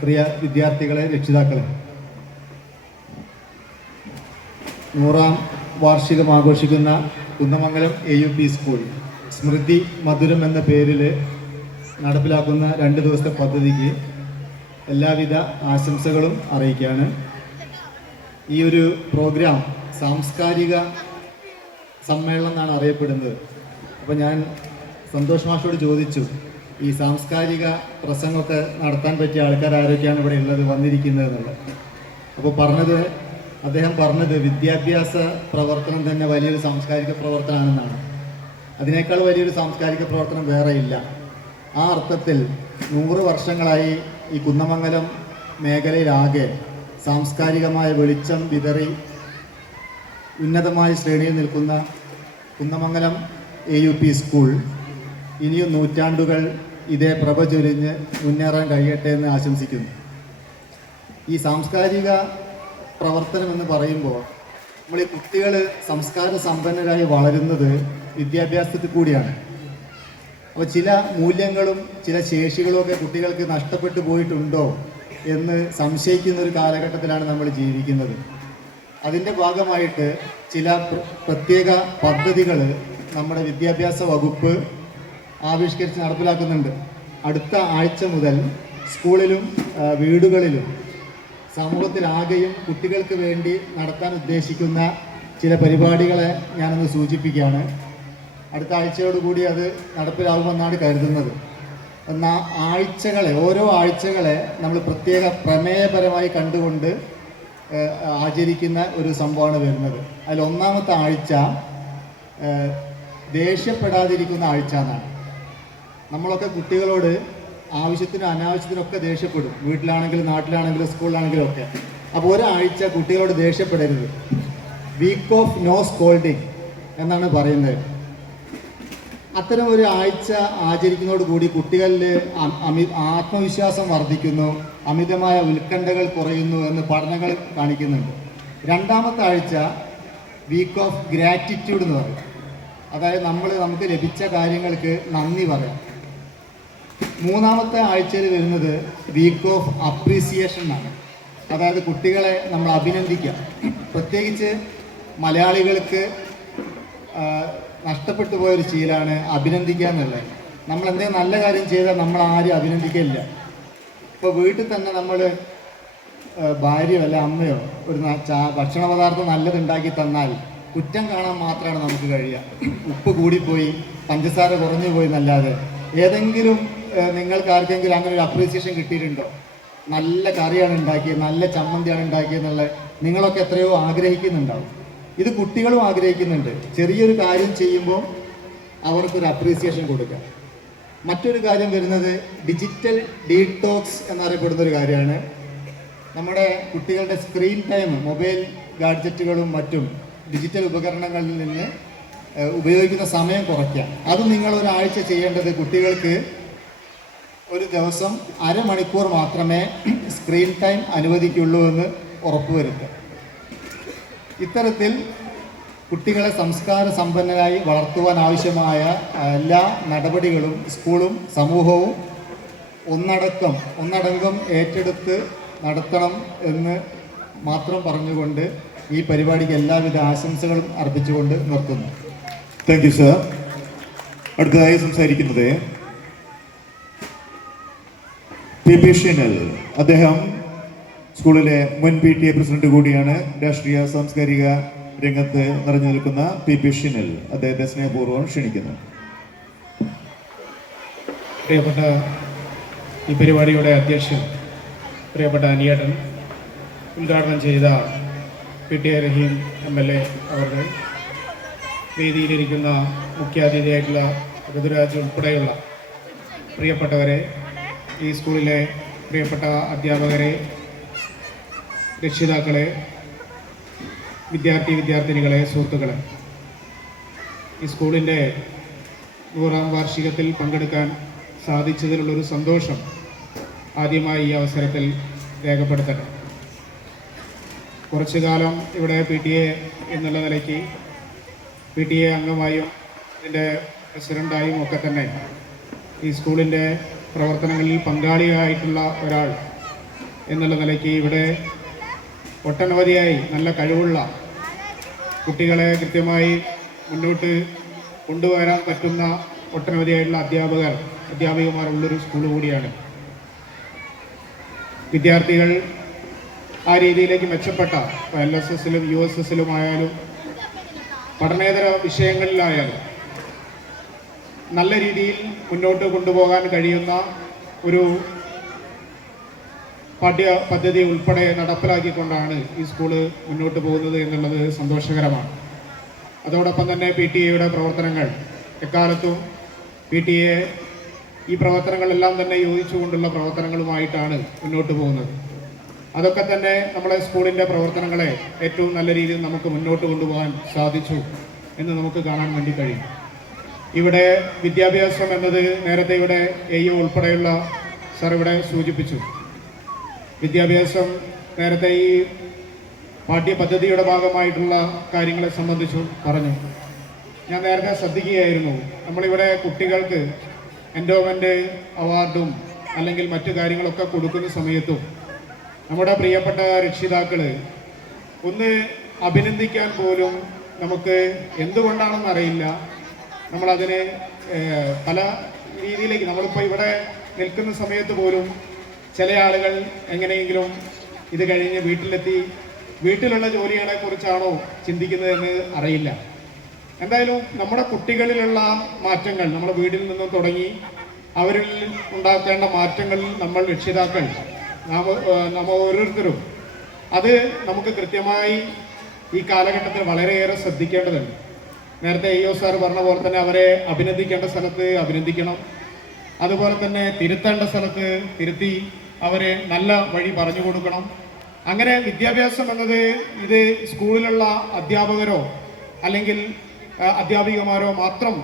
പ്രിയ വിദ്യാർത്ഥികളെ, രക്ഷിതാക്കളെ, 100ാം വാർഷികം ആഘോഷിക്കുന്ന കുന്നമംഗലം AUP സ്കൂൾ സ്മൃതി മധുരം എന്ന പേരിൽ നടപ്പിലാക്കുന്ന 2 ദിവസത്തെ പദ്ധതിക്ക് എല്ലാവിധ ആശംസകളും അറിയിക്കുകയാണ്. ഈ ഒരു പ്രോഗ്രാം സാംസ്കാരിക സമ്മേളനം എന്നാണ് അറിയപ്പെടുന്നത്. അപ്പോൾ ഞാൻ സന്തോഷ് മാഷോട് ചോദിച്ചു, ഈ സാംസ്കാരിക പ്രസംഗമൊക്കെ നടത്താൻ പറ്റിയ ആൾക്കാർ ആരൊക്കെയാണ് ഇവിടെ ഉള്ളത്, വന്നിരിക്കുന്നത് എന്നുള്ളത്. അപ്പോൾ അദ്ദേഹം പറഞ്ഞത് വിദ്യാഭ്യാസ പ്രവർത്തനം തന്നെ വലിയൊരു സാംസ്കാരിക പ്രവർത്തനമാണെന്നാണ്. അതിനേക്കാൾ വലിയൊരു സാംസ്കാരിക പ്രവർത്തനം വേറെ ഇല്ല. ആ അർത്ഥത്തിൽ 100 വർഷങ്ങളായി ഈ കുന്നമംഗലം മേഖലയിലാകെ സാംസ്കാരികമായ വെളിച്ചം വിതറി ഉന്നതമായ ശ്രേണിയിൽ നിൽക്കുന്ന കുന്നമംഗലം AUP സ്കൂൾ ഇനിയും നൂറ്റാണ്ടുകൾ ഇതേ പ്രഭ ചൊരിഞ്ഞ് മുന്നേറാൻ കഴിയട്ടെ എന്ന് ആശംസിക്കുന്നു. ഈ സാംസ്കാരിക പ്രവർത്തനം എന്ന് പറയുമ്പോൾ നമ്മൾ ഈ കുട്ടികൾ സംസ്കാര സമ്പന്നരായി വളരുന്നത് വിദ്യാഭ്യാസത്തിൽ കൂടിയാണ്. അപ്പോൾ ചില മൂല്യങ്ങളും ചില ശേഷികളും ഒക്കെ കുട്ടികൾക്ക് നഷ്ടപ്പെട്ടു പോയിട്ടുണ്ടോ എന്ന് സംശയിക്കുന്ന ഒരു കാലഘട്ടത്തിലാണ് നമ്മൾ ജീവിക്കുന്നത്. അതിൻ്റെ ഭാഗമായിട്ട് ചില പ്രത്യേക പദ്ധതികൾ നമ്മുടെ വിദ്യാഭ്യാസ വകുപ്പ് ആവിഷ്കരിച്ച് നടപ്പിലാക്കുന്നുണ്ട്. അടുത്ത ആഴ്ച മുതൽ സ്കൂളിലും വീടുകളിലും സമൂഹത്തിലാകെയും കുട്ടികൾക്ക് വേണ്ടി നടത്താൻ ഉദ്ദേശിക്കുന്ന ചില പരിപാടികളെ ഞാനൊന്ന് സൂചിപ്പിക്കുകയാണ്. അടുത്ത ആഴ്ചയോടുകൂടി അത് നടപ്പിലാവുമെന്നാണ് കരുതുന്നത്. എന്നാൽ ഓരോ ആഴ്ചകളെ നമ്മൾ പ്രത്യേക പ്രമേയപരമായി കണ്ടുകൊണ്ട് ആചരിക്കുന്ന ഒരു സംഭവമാണ് വരുന്നത്. അതിൽ 1ാമത്തെ ആഴ്ച ദേഷ്യപ്പെടാതിരിക്കുന്ന ആഴ്ച എന്നാണ്. നമ്മളൊക്കെ കുട്ടികളോട് ആവശ്യത്തിനും അനാവശ്യത്തിനൊക്കെ ദേഷ്യപ്പെടും, വീട്ടിലാണെങ്കിലും നാട്ടിലാണെങ്കിലും സ്കൂളിലാണെങ്കിലും ഒക്കെ. അപ്പോൾ ഒരാഴ്ച കുട്ടികളോട് ദേഷ്യപ്പെടരുത്. വീക്ക് ഓഫ് നോ സ്കോൾഡിങ് എന്നാണ് പറയുന്നത്. അത്തരം ഒരു ആഴ്ച ആചരിക്കുന്നതോടുകൂടി കുട്ടികളിൽ ആത്മവിശ്വാസം വർദ്ധിക്കുന്നു, അമിതമായ ഉത്കണ്ഠകൾ കുറയുന്നു എന്ന് പഠനങ്ങൾ കാണിക്കുന്നുണ്ട്. 2ാമത്തെ ആഴ്ച വീക്ക് ഓഫ് ഗ്രാറ്റിറ്റ്യൂഡ് എന്ന് പറയും. അതായത് നമുക്ക് ലഭിച്ച കാര്യങ്ങൾക്ക് നന്ദി പറയാം. 3ാമത്തെ ആഴ്ചയിൽ വരുന്നത് വീക്ക് ഓഫ് അപ്രീസിയേഷൻ ആണ്. അതായത് കുട്ടികളെ നമ്മൾ അഭിനന്ദിക്കാം. പ്രത്യേകിച്ച് മലയാളികൾക്ക് നഷ്ടപ്പെട്ടു പോയൊരു ശീലമാണ് അഭിനന്ദിക്കുക എന്നുള്ളത്. നമ്മൾ എന്തെങ്കിലും നല്ല കാര്യം ചെയ്താൽ നമ്മൾ ആരും അഭിനന്ദിക്കില്ല. ഇപ്പോൾ വീട്ടിൽ തന്നെ നമ്മൾ ഭാര്യയോ അല്ല അമ്മയോ ഒരു ഭക്ഷണ പദാർത്ഥം നല്ലതുണ്ടാക്കി തന്നാൽ കുറ്റം കാണാൻ മാത്രമാണ് നമുക്ക് കഴിയുക. ഉപ്പ് കൂടിപ്പോയി, പഞ്ചസാര കുറഞ്ഞു പോയി എന്നല്ലാതെ ഏതെങ്കിലും നിങ്ങൾക്ക് ആർക്കെങ്കിലും അങ്ങനെ ഒരു അപ്രീസിയേഷൻ കിട്ടിയിട്ടുണ്ടോ? നല്ല കറിയാണ് ഉണ്ടാക്കിയത്, നല്ല ചമ്മന്തിയാണ് ഉണ്ടാക്കിയെന്നുള്ളത് നിങ്ങളൊക്കെ എത്രയോ ആഗ്രഹിക്കുന്നുണ്ടാവും. ഇത് കുട്ടികളും ആഗ്രഹിക്കുന്നുണ്ട്. ചെറിയൊരു കാര്യം ചെയ്യുമ്പോൾ അവർക്കൊരു അപ്രീസിയേഷൻ കൊടുക്കുക. മറ്റൊരു കാര്യം വരുന്നത് ഡിജിറ്റൽ ഡീടോക്സ് എന്നറിയപ്പെടുന്ന ഒരു കാര്യമാണ്. നമ്മുടെ കുട്ടികളുടെ സ്ക്രീൻ ടൈം മൊബൈൽ ഗാഡ്ജറ്റുകളും മറ്റും ഡിജിറ്റൽ ഉപകരണങ്ങളിൽ നിന്ന് ഉപയോഗിക്കുന്ന സമയം കുറയ്ക്കുക. അത് നിങ്ങൾ ഒരാഴ്ച ചെയ്യേണ്ടത് കുട്ടികൾക്ക് ഒരു ദിവസം അരമണിക്കൂർ മാത്രമേ സ്ക്രീൻ ടൈം അനുവദിക്കുള്ളൂ എന്ന് ഉറപ്പുവരുത്തുക. ഇത്തരത്തിൽ കുട്ടികളെ സംസ്കാര സമ്പന്നരായി വളർത്തുവാൻ ആവശ്യമായ എല്ലാ നടപടികളും സ്കൂളും സമൂഹവും ഒന്നടങ്കം ഏറ്റെടുത്ത് നടത്തണം എന്ന് മാത്രം പറഞ്ഞുകൊണ്ട് ഈ പരിപാടിക്ക് എല്ലാവിധ ആശംസകളും അർപ്പിച്ചുകൊണ്ട് നിർത്തുന്നു. Thank you sir. അടുത്തതായി സംസാരിക്കുന്നത് PP ഷിനൽ. അദ്ദേഹം സ്കൂളിലെ മുൻ PTA പ്രസിഡന്റ് കൂടിയാണ്. രാഷ്ട്രീയ സാംസ്കാരിക രംഗത്ത് നിറഞ്ഞു നിൽക്കുന്ന PP ഷിനൽ. അദ്ദേഹത്തെ സ്നേഹപൂർവ്വം ക്ഷണിക്കുന്നു. പ്രിയപ്പെട്ട ഈ പരിപാടിയുടെ അധ്യക്ഷൻ പ്രിയപ്പെട്ട അനിയേട്ടൻ, ഉദ്ഘാടനം ചെയ്ത PTA റഹീം MLA അവരുടെ, വേദിയിലിരിക്കുന്ന മുഖ്യാതിഥിയായിട്ടുള്ള ഋതുരാജ് ഉൾപ്പെടെയുള്ള പ്രിയപ്പെട്ടവരെ, ഈ സ്കൂളിലെ പ്രിയപ്പെട്ട അധ്യാപകരെ, രക്ഷിതാക്കളെ, വിദ്യാർത്ഥിനികളെ, സുഹൃത്തുക്കളെ, ഈ സ്കൂളിൻ്റെ 100ാം വാർഷികത്തിൽ പങ്കെടുക്കാൻ സാധിച്ചതിലുള്ളൊരു സന്തോഷം ആദ്യമായി ഈ അവസരത്തിൽ രേഖപ്പെടുത്തട്ടെ. കുറച്ചു കാലം ഇവിടെ PTA എന്നുള്ള നിലയ്ക്ക് PTA അംഗമായും ഇതിൻ്റെ പ്രസിഡൻ്റായും ഒക്കെ തന്നെ ഈ സ്കൂളിൻ്റെ പ്രവർത്തനങ്ങളിൽ പങ്കാളിയായിട്ടുള്ള ഒരാൾ എന്നുള്ള നിലയ്ക്ക് ഇവിടെ ഒട്ടനവധിയായി നല്ല കഴിവുള്ള കുട്ടികളെ കൃത്യമായി മുന്നോട്ട് കൊണ്ടുവരാൻ പറ്റുന്ന ഒട്ടനവധിയായിട്ടുള്ള അധ്യാപികമാരുള്ളൊരു സ്കൂൾ കൂടിയാണ്. വിദ്യാർത്ഥികൾ ആ രീതിയിലേക്ക് മെച്ചപ്പെട്ട LSSലും USSലും ആയാലും പഠനേതര വിഷയങ്ങളിലായാലും നല്ല രീതിയിൽ മുന്നോട്ട് കൊണ്ടുപോകാൻ കഴിയുന്ന ഒരു പാഠ്യ പദ്ധതി ഉൾപ്പെടെ നടപ്പിലാക്കിക്കൊണ്ടാണ് ഈ സ്കൂള് മുന്നോട്ട് പോകുന്നത് എന്നുള്ളത് സന്തോഷകരമാണ്. അതോടൊപ്പം തന്നെ PTAയുടെ പ്രവർത്തനങ്ങൾ എക്കാലത്തും PTA ഈ പ്രവർത്തനങ്ങളെല്ലാം തന്നെ യോജിച്ചുകൊണ്ടുള്ള പ്രവർത്തനങ്ങളുമായിട്ടാണ് മുന്നോട്ട് പോകുന്നത്. അതൊക്കെ തന്നെ നമ്മുടെ സ്കൂളിൻ്റെ പ്രവർത്തനങ്ങളെ ഏറ്റവും നല്ല രീതിയിൽ നമുക്ക് മുന്നോട്ട് കൊണ്ടുപോകാൻ സാധിച്ചു എന്ന് നമുക്ക് കാണാൻ വേണ്ടി കഴിയും. ഇവിടെ വിദ്യാഭ്യാസം എന്നത് നേരത്തെ ഇവിടെ AO ഉൾപ്പെടെയുള്ള സർ ഇവിടെ സൂചിപ്പിച്ചു. വിദ്യാഭ്യാസം നേരത്തെ ഈ പാഠ്യപദ്ധതിയുടെ ഭാഗമായിട്ടുള്ള കാര്യങ്ങളെ സംബന്ധിച്ചു പറഞ്ഞു. ഞാൻ നേരത്തെ ശ്രദ്ധിക്കുകയായിരുന്നു, നമ്മളിവിടെ കുട്ടികൾക്ക് എൻഡോമെൻ്റ് അവാർഡും അല്ലെങ്കിൽ മറ്റു കാര്യങ്ങളൊക്കെ കൊടുക്കുന്ന സമയത്തും നമ്മുടെ പ്രിയപ്പെട്ട രക്ഷിതാക്കൾ ഒന്ന് അഭിനന്ദിക്കാൻ പോലും നമുക്ക് എന്തുകൊണ്ടാണെന്നറിയില്ല, നമ്മളതിനെ പല രീതിയിലേക്ക് നമ്മളിപ്പോൾ ഇവിടെ നിൽക്കുന്ന സമയത്ത് പോലും ചില ആളുകൾ എങ്ങനെയെങ്കിലും ഇത് കഴിഞ്ഞ് വീട്ടിലുള്ള ജോലികളെ കുറിച്ചാണോ ചിന്തിക്കുന്നതെന്ന് അറിയില്ല. എന്തായാലും നമ്മുടെ കുട്ടികളിലുള്ള മാറ്റങ്ങൾ നമ്മുടെ വീട്ടിൽ നിന്നും തുടങ്ങി അവരിൽ ഉണ്ടാക്കേണ്ട മാറ്റങ്ങളിൽ നമ്മൾ രക്ഷിതാക്കൾ നാം ഓരോരുത്തരും അത് നമുക്ക് കൃത്യമായി ഈ കാലഘട്ടത്തിൽ വളരെയേറെ ശ്രദ്ധിക്കേണ്ടതുണ്ട്. നേരത്തെ AO സാർ പറഞ്ഞ പോലെ തന്നെ അവരെ അഭിനന്ദിക്കേണ്ട സ്ഥലത്ത് അഭിനന്ദിക്കണം, അതുപോലെ തന്നെ തിരുത്തേണ്ട സ്ഥലത്ത് തിരുത്തി അവരെ നല്ല വഴി പറഞ്ഞു കൊടുക്കണം. അങ്ങനെ വിദ്യാഭ്യാസം എന്നത് ഇത് സ്കൂളിലുള്ള അധ്യാപകരോ അല്ലെങ്കിൽ അധ്യാപികമാരോ മാത്രം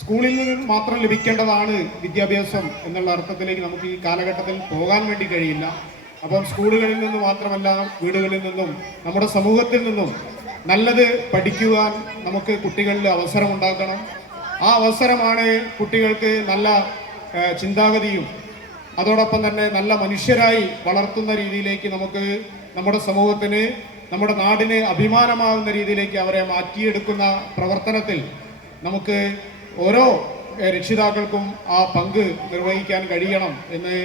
സ്കൂളിൽ നിന്ന് മാത്രം ലഭിക്കേണ്ടതാണ് വിദ്യാഭ്യാസം എന്നുള്ള അർത്ഥത്തിലേക്ക് നമുക്ക് ഈ കാലഘട്ടത്തിൽ പോകാൻ വേണ്ടി കഴിയില്ല. അപ്പം സ്കൂളുകളിൽ നിന്ന് മാത്രമല്ല വീടുകളിൽ നിന്നും നമ്മുടെ സമൂഹത്തിൽ നിന്നും നല്ലത് പഠിക്കുവാൻ നമുക്ക് കുട്ടികളിൽ അവസരം ഉണ്ടാക്കണം. ആ അവസരമാണ് കുട്ടികൾക്ക് നല്ല ചിന്താഗതിയും അതോടൊപ്പം തന്നെ നല്ല മനുഷ്യരായി വളർത്തുന്ന രീതിയിലേക്ക് നമുക്ക് നമ്മുടെ സമൂഹത്തിന് നമ്മുടെ നാടിന് അഭിമാനമാകുന്ന രീതിയിലേക്ക് അവരെ മാറ്റിയെടുക്കുന്ന പ്രവർത്തനത്തിൽ നമുക്ക് ഓരോ രക്ഷിതാക്കൾക്കും ആ പങ്ക് നിർവഹിക്കാൻ കഴിയണം എന്ന്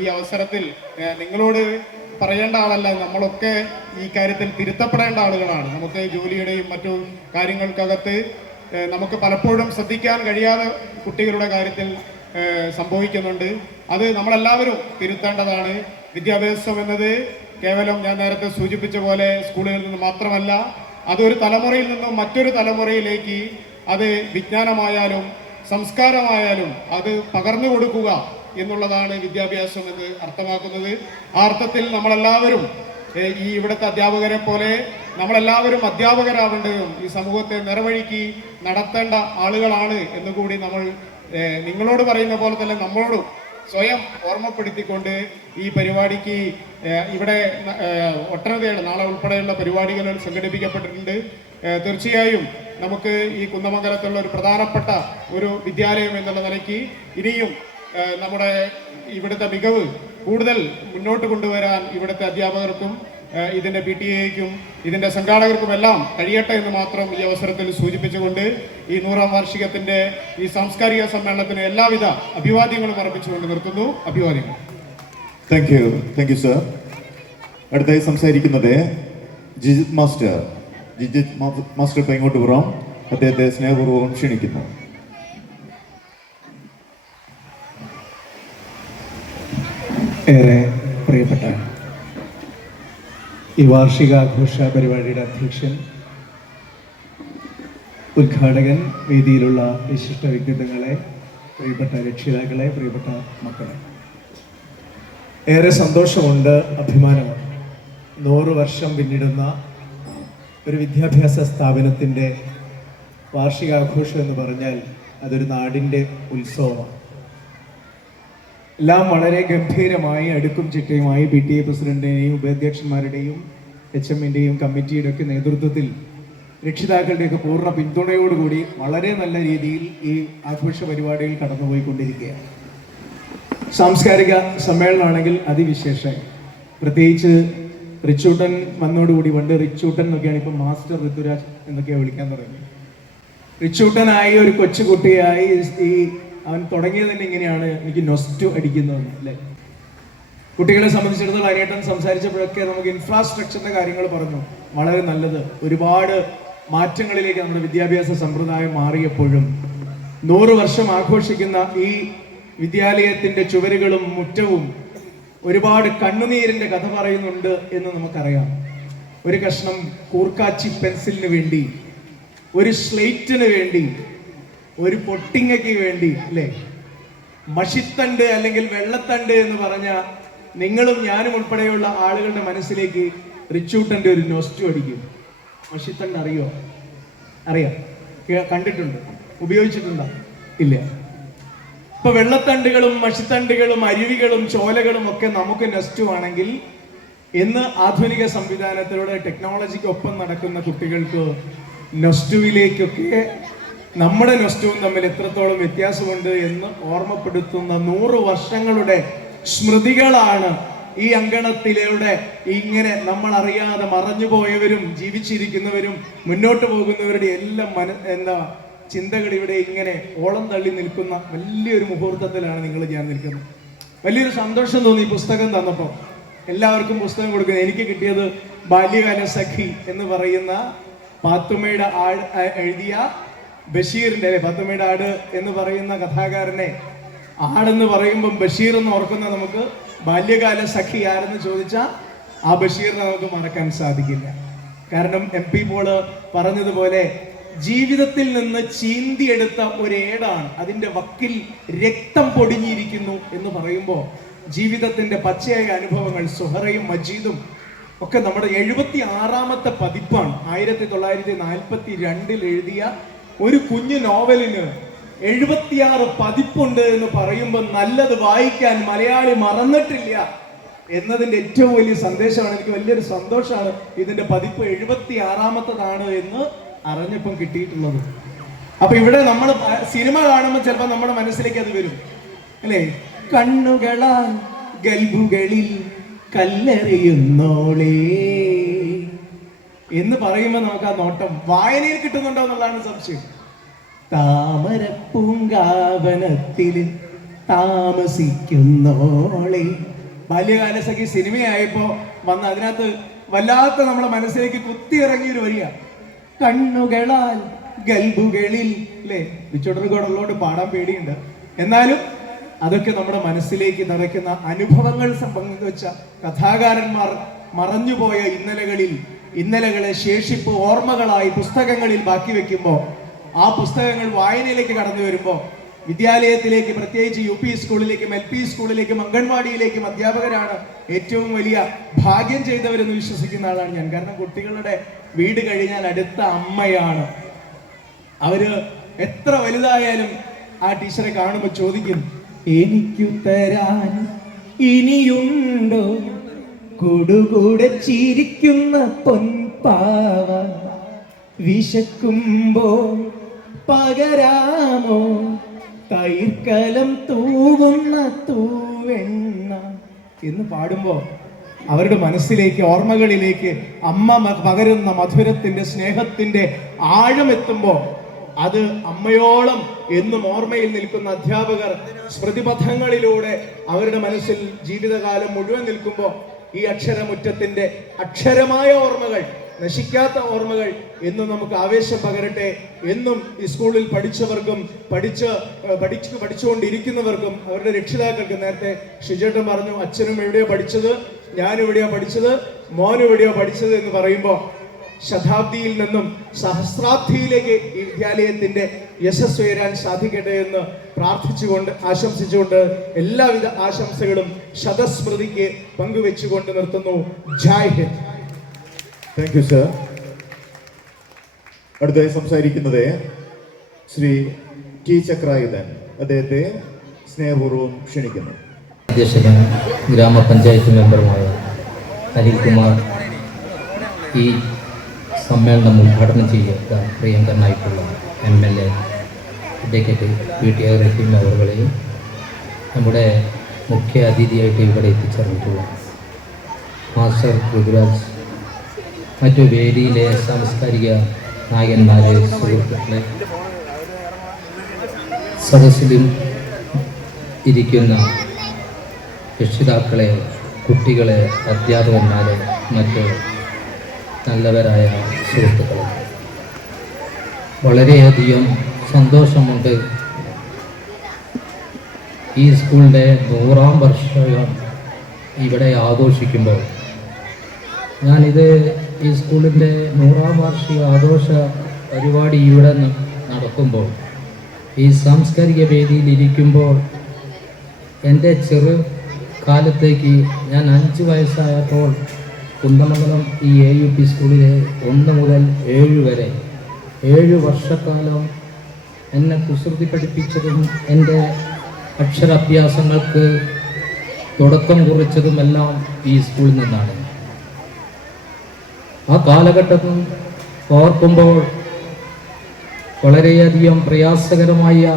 ഈ അവസരത്തിൽ നിങ്ങളോട് പറയേണ്ട ആളല്ല, നമ്മളൊക്കെ ഈ കാര്യത്തിൽ തിരുത്തപ്പെടേണ്ട ആളുകളാണ്. നമുക്ക് ജോലിയുടെയും മറ്റു കാര്യങ്ങൾക്കകത്ത് നമുക്ക് പലപ്പോഴും ശ്രദ്ധിക്കാൻ കഴിയാതെ കുട്ടികളുടെ കാര്യത്തിൽ സംഭവിക്കുന്നുണ്ട്. അത് നമ്മളെല്ലാവരും തിരുത്തേണ്ടതാണ്. വിദ്യാഭ്യാസം എന്നത് കേവലം ഞാൻ നേരത്തെ സൂചിപ്പിച്ച പോലെ സ്കൂളുകളിൽ നിന്ന് മാത്രമല്ല, അതൊരു തലമുറയിൽ നിന്നും മറ്റൊരു തലമുറയിലേക്ക് അത് വിജ്ഞാനമായാലും സംസ്കാരമായാലും അത് പകർന്നു കൊടുക്കുക എന്നുള്ളതാണ് വിദ്യാഭ്യാസം എന്ന് അർത്ഥമാക്കുന്നത്. ആ അർത്ഥത്തിൽ നമ്മളെല്ലാവരും ഈ ഇവിടുത്തെ അധ്യാപകരെ പോലെ നമ്മളെല്ലാവരും അധ്യാപകരാവേണ്ടതും ഈ സമൂഹത്തെ നേർവഴിക്ക് നടത്തേണ്ട ആളുകളാണ് എന്നുകൂടി നമ്മൾ നിങ്ങളോട് പറയുന്ന പോലെ തന്നെ നമ്മളോടും സ്വയം ഓർമ്മപ്പെടുത്തിക്കൊണ്ട് ഈ പരിപാടിക്ക് ഇവിടെ ഒട്ടനവധിയാണ് നാളെ ഉൾപ്പെടെയുള്ള പരിപാടികൾ സംഘടിപ്പിക്കപ്പെട്ടിട്ടുണ്ട്. തീർച്ചയായും നമുക്ക് ഈ കുന്ദമംഗലത്തുള്ള ഒരു പ്രധാനപ്പെട്ട ഒരു വിദ്യാലയം എന്നുള്ള നിലയ്ക്ക് ഇനിയും നമ്മുടെ ഇവിടുത്തെ മികവ് കൂടുതൽ മുന്നോട്ട് കൊണ്ടുവരാൻ ഇവിടുത്തെ അധ്യാപകർക്കും ഇതിൻ്റെ PTA-ക്കും ഇതിൻ്റെ സംഘാടകർക്കുമെല്ലാം കഴിയട്ടെ എന്ന് മാത്രം ഈ അവസരത്തിൽ സൂചിപ്പിച്ചുകൊണ്ട് ഈ 100ാം വാർഷികത്തിൻ്റെ ഈ സാംസ്കാരിക സമ്മേളനത്തിന് എല്ലാവിധ അഭിവാദ്യങ്ങളും അർപ്പിച്ചുകൊണ്ട് നിർത്തുന്നു. അഭിവാദ്യങ്ങൾ. Thank you sir. അടുത്തായി സംസാരിക്കുന്നത് ജിജിത് മാസ്റ്റർ ഇപ്പം ഇങ്ങോട്ട് പുറം അദ്ദേഹത്തെ സ്നേഹപൂർവ്വം ക്ഷണിക്കുന്നു. ഏറെ പ്രിയപ്പെട്ട ഈ വാർഷികാഘോഷ പരിപാടിയുടെ അധ്യക്ഷൻ, ഉദ്ഘാടകൻ, വേദിയിലുള്ള വിശിഷ്ട വ്യക്തിത്വങ്ങളെ, പ്രിയപ്പെട്ട രക്ഷിതാക്കളെ, പ്രിയപ്പെട്ട മക്കളെ, ഏറെ സന്തോഷമുണ്ട്, അഭിമാനമുണ്ട്. 100 വർഷം പിന്നിടുന്ന ഒരു വിദ്യാഭ്യാസ സ്ഥാപനത്തിൻ്റെ വാർഷികാഘോഷം എന്ന് പറഞ്ഞാൽ അതൊരു നാടിൻ്റെ ഉത്സവമാണ്. എല്ലാം വളരെ ഗംഭീരമായി അടുക്കും ചിട്ടയുമായി PTA പ്രസിഡന്റിൻ്റെയും ഉപാധ്യക്ഷന്മാരുടെയും HM-ൻ്റെയും കമ്മിറ്റിയുടെ ഒക്കെ നേതൃത്വത്തിൽ രക്ഷിതാക്കളുടെയൊക്കെ പൂർണ്ണ പിന്തുണയോടുകൂടി വളരെ നല്ല രീതിയിൽ ഈ ആഘോഷ പരിപാടികൾ കടന്നുപോയിക്കൊണ്ടിരിക്കുകയാണ്. സാംസ്കാരിക സമ്മേളനമാണെങ്കിൽ അതിവിശേഷം, പ്രത്യേകിച്ച് റിച്ചൂട്ടൻ വന്നോടുകൂടി, പണ്ട് റിച്ചൂട്ടൻ എന്നൊക്കെയാണ്, ഇപ്പം മാസ്റ്റർ ഋതുരാജ് എന്നൊക്കെയാണ് വിളിക്കാൻ തുടങ്ങി. റിച്ചൂട്ടനായി ഒരു കൊച്ചുകുട്ടിയായി ഈ അവൻ തുടങ്ങിയത് തന്നെ ഇങ്ങനെയാണ്, എനിക്ക് നൊസ്റ്റു അടിക്കുന്നതെന്ന് അല്ലേ. കുട്ടികളെ സംബന്ധിച്ചിടത്തോളം അനിയേട്ടൻ സംസാരിച്ചപ്പോഴൊക്കെ നമുക്ക് ഇൻഫ്രാസ്ട്രക്ചറിന്റെ കാര്യങ്ങൾ പറഞ്ഞു. വളരെ നല്ലത്. ഒരുപാട് മാറ്റങ്ങളിലേക്ക് നമ്മുടെ വിദ്യാഭ്യാസ സമ്പ്രദായം മാറിയപ്പോഴും 100 വർഷം ആഘോഷിക്കുന്ന ഈ വിദ്യാലയത്തിന്റെ ചുവരുകളും മുറ്റവും ഒരുപാട് കണ്ണുനീരിന്റെ കഥ പറയുന്നുണ്ട് എന്ന് നമുക്കറിയാം. ഒരു കഷ്ണം കൂർക്കാച്ചി പെൻസിലിന് വേണ്ടി, ഒരു സ്ലേറ്റിന് വേണ്ടി, ഒരു പൊട്ടിങ്ങയ്ക്ക് വേണ്ടി അല്ലേ, മഷിത്തണ്ട് അല്ലെങ്കിൽ വെള്ളത്തണ്ട് എന്ന് പറഞ്ഞ നിങ്ങളും ഞാനും ഉൾപ്പെടെയുള്ള ആളുകളുടെ മനസ്സിലേക്ക് റിച്ചൂട്ടന്റെ ഒരു നൊസ്റ്റു അടിക്കും. മഷിത്തണ്ട് അറിയാം, കണ്ടിട്ടുണ്ട്, ഉപയോഗിച്ചിട്ടുണ്ടോ? ഇല്ല. ഇപ്പൊ വെള്ളത്തണ്ടുകളും മഷിത്തണ്ടുകളും അരുവികളും ചോലകളും ഒക്കെ നമുക്ക് നൊസ്റ്റു ആണെങ്കിൽ, ഇന്ന് ആധുനിക സംവിധാനത്തിലൂടെ ടെക്നോളജിക്ക് ഒപ്പം നടക്കുന്ന കുട്ടികൾക്ക് നൊസ്റ്റുവിലേക്കൊക്കെ നമ്മുടെ നൊസ്റ്റവും തമ്മിൽ എത്രത്തോളം വ്യത്യാസമുണ്ട് എന്ന് ഓർമ്മപ്പെടുത്തുന്ന 100 വർഷങ്ങളുടെ സ്മൃതികളാണ് ഈ അങ്കണത്തിലൂടെ ഇങ്ങനെ നമ്മൾ അറിയാതെ മറഞ്ഞുപോയവരും ജീവിച്ചിരിക്കുന്നവരും മുന്നോട്ട് പോകുന്നവരുടെ എല്ലാം ചിന്തകൾ ഇവിടെ ഇങ്ങനെ ഓളം തള്ളി നിൽക്കുന്ന വലിയൊരു മുഹൂർത്തത്തിലാണ് ഞാൻ നിൽക്കുന്നത്. വലിയൊരു സന്തോഷം തോന്നി പുസ്തകം തന്നപ്പോൾ. എല്ലാവർക്കും പുസ്തകം കൊടുക്കുന്നത്. എനിക്ക് കിട്ടിയത് ബാല്യകാല സഖി എന്ന് പറയുന്ന പാത്തുമ്മയുടെ എഴുതിയ ബഷീറിന്റെ, പാത്തുമ്മയുടെ ആട് എന്ന് പറയുന്ന കഥാകാരനെ, ആടെന്ന് പറയുമ്പം ബഷീർ എന്ന് ഓർക്കുന്ന നമുക്ക് ബാല്യകാല സഖി ആരെന്ന് ചോദിച്ചാൽ ആ ബഷീറിനെ നമുക്ക് മറക്കാൻ സാധിക്കില്ല. കാരണം MP പോള് പറഞ്ഞതുപോലെ ജീവിതത്തിൽ നിന്ന് ചീന്തിയെടുത്ത ഒരേടാണ്, അതിൻ്റെ വക്കിൽ രക്തം പൊടിഞ്ഞിരിക്കുന്നു എന്ന് പറയുമ്പോൾ ജീവിതത്തിന്റെ പച്ചയായ അനുഭവങ്ങൾ, സുഹറയും മജീദും ഒക്കെ നമ്മുടെ 76ാമത്തെ പതിപ്പാണ്. 1942 എഴുതിയ ഒരു കുഞ്ഞു നോവലിന് 76 പതിപ്പുണ്ട് എന്ന് പറയുമ്പോൾ നല്ലത് വായിക്കാൻ മലയാളി മറന്നിട്ടില്ല എന്നതിന്റെ ഏറ്റവും വലിയ സന്ദേശമാണ്. എനിക്ക് വലിയൊരു സന്തോഷമാണ് ഇതിന്റെ പതിപ്പ് 76ാമത്തതാണ് എന്ന് അറിഞ്ഞപ്പം കിട്ടിയിട്ടുള്ളത്. അപ്പൊ ഇവിടെ നമ്മൾ സിനിമ കാണുമ്പോൾ ചിലപ്പോൾ നമ്മുടെ മനസ്സിലേക്ക് അത് വരും അല്ലേ, കണ്ണുകളാൽ ഗൽബുകളിൽ കല്ലെറിയുന്നോളേ എന്ന് പറയുമ്പോൾ നമുക്ക് ആ നോട്ടം വായനയിൽ കിട്ടുന്നുണ്ടോ എന്നുള്ളതാണ് സംശയം. താമരപ്പൂങ്കാവനത്തിൽ താമസിക്കുന്നോളെ, ബാല്യകാല സഖി സിനിമയായപ്പോ വന്ന് അതിനകത്ത് വല്ലാത്ത നമ്മുടെ മനസ്സിലേക്ക് കുത്തിയിറങ്ങിയൊരു വരിക, കണ്ണുകളാൽ ഗൽബുകളിൽ അല്ലേ. വിച്ചോട്ടർഗോടുള്ളോട് പാടാൻ പേടിയുണ്ട്, എന്നാലും അതൊക്കെ നമ്മുടെ മനസ്സിലേക്ക് നിറയ്ക്കുന്ന അനുഭവങ്ങൾ പങ്കുവെച്ച കഥാകാരന്മാർ മറഞ്ഞുപോയ ഇന്നലകളെ ശേഷിപ്പ് ഓർമ്മകളായി പുസ്തകങ്ങളിൽ ബാക്കി വെക്കുമ്പോൾ ആ പുസ്തകങ്ങൾ വായനയിലേക്ക് കടന്നു വരുമ്പോൾ വിദ്യാലയത്തിലേക്ക്, പ്രത്യേകിച്ച് UP സ്കൂളിലേക്കും LP സ്കൂളിലേക്കും അംഗൻവാടിയിലേക്കും അധ്യാപകരാണ് ഏറ്റവും വലിയ ഭാഗ്യം ചെയ്തവരെന്ന് വിശ്വസിക്കുന്ന ആളാണ് ഞാൻ. കാരണം കുട്ടികളുടെ വീട് കഴിഞ്ഞാൽ അടുത്ത അമ്മയാണ്. അവര് എത്ര വലുതായാലും ആ ടീച്ചറെ കാണുമ്പോൾ ചോദിക്കും, എനിക്കു തരാൻ ഇനിയുണ്ടോ കൂടുകൂടെ ചിരിക്കുന്ന പൊൻപാവ, വിശക്കുമ്പോൾ പകരാമോ തൈർക്കലം തൂവുന്ന തൂവെണ്ണ എന്ന് പാടുമ്പോൾ അവരുടെ മനസ്സിലേക്ക്, ഓർമ്മകളിലേക്ക് അമ്മ പകരുന്ന മധുരത്തിന്റെ, സ്നേഹത്തിന്റെ ആഴമെത്തുമ്പോൾ അത് അമ്മയോളം എന്നും ഓർമ്മയിൽ നിൽക്കുന്ന അധ്യാപകർ സ്മൃതിപഥങ്ങളിലൂടെ അവരുടെ മനസ്സിൽ ജീവിതകാലം മുഴുവൻ നിൽക്കുമ്പോൾ ഈ അക്ഷരമുറ്റത്തിന്റെ അക്ഷരമായ ഓർമ്മകൾ, നശിക്കാത്ത ഓർമ്മകൾ എന്നും നമുക്ക് ആവേശം പകരട്ടെ. എന്നും ഈ സ്കൂളിൽ പഠിച്ചവർക്കും പഠിച്ചുകൊണ്ടിരിക്കുന്നവർക്കും അവരുടെ രക്ഷിതാക്കൾക്ക്, നേരത്തെ ഷിജേട്ടൻ പറഞ്ഞു അച്ഛനും എവിടെയോ പഠിച്ചത്, ഞാനും എവിടെയോ പഠിച്ചത്, മോനും എവിടെയോ പഠിച്ചത് എന്ന് പറയുമ്പോൾ ശതാബ്ദിയിൽ നിന്നും സഹസ്രാബ്ദിയിലേക്ക് ഈ വിദ്യാലയത്തിന്റെ യശസ് ഉയരാൻ സാധിക്കട്ടെ എന്ന് പ്രാർത്ഥിച്ചുകൊണ്ട്, ആശംസിച്ചുകൊണ്ട് എല്ലാവിധ ആശംസകളും ശതസ്മൃതിക്ക് പങ്കുവെച്ചുകൊണ്ട് നിർത്തുന്നു. ജയ് ഹിന്ദ്. Thank you sir. അടുത്തായി സംസാരിക്കുന്നത് ശ്രീ ടി ചക്രായുധൻ. അദ്ദേഹത്തെ സ്നേഹപൂർവ്വം ക്ഷണിക്കുന്നു. അധ്യക്ഷനും ഗ്രാമപഞ്ചായത്ത് മെമ്പറുമായ അനിൽകുമാർ ഈ സമ്മേളനം ഉദ്ഘാടനം ചെയ്യുക പ്രിയങ്കരനായിട്ടുള്ള MLA അഡ്വക്കേറ്റ് PTI റഹീം അവരുകളെയും നമ്മുടെ മുഖ്യ അതിഥിയായിട്ട് ഇവിടെ എത്തിച്ചേർന്നിട്ടുള്ള മാസ്റ്റർ പൃഥ്വിരാജ്, മറ്റു വേദിയിലെ സാംസ്കാരിക നായകന്മാരെ, സുഹൃത്തുക്കളെ, സദസ്സിലും ഇരിക്കുന്ന രക്ഷിതാക്കളെ, കുട്ടികളെ, അധ്യാപകന്മാരെ, മറ്റ് നല്ലവരായ സുഹൃത്തുക്കളെ, വളരെയധികം സന്തോഷമുണ്ട്. ഈ സ്കൂളിൻ്റെ 100ാം വർഷം ഇവിടെ ആഘോഷിക്കുമ്പോൾ ഞാനിത് ഈ സ്കൂളിൻ്റെ 100ാം വാർഷിക ആഘോഷ പരിപാടി ഇവിടെ നടക്കുമ്പോൾ, ഈ സാംസ്കാരിക വേദിയിൽ ഇരിക്കുമ്പോൾ എൻ്റെ ചെറു കാലത്തേക്ക് ഞാൻ 5 വയസ്സായപ്പോൾ കുന്ദമംഗലം ഈ AUP സ്കൂളിലെ 1 മുതൽ 7 വരെ 7 വർഷക്കാലം എന്നെ കുസൃതി പഠിപ്പിച്ചതും എൻ്റെ അക്ഷരാഭ്യാസങ്ങൾക്ക് തുടക്കം കുറിച്ചതുമെല്ലാം ഈ സ്കൂളിൽ നിന്നാണ്. ആ കാലഘട്ടം ഓർക്കുമ്പോൾ വളരെയധികം പ്രയാസകരമായ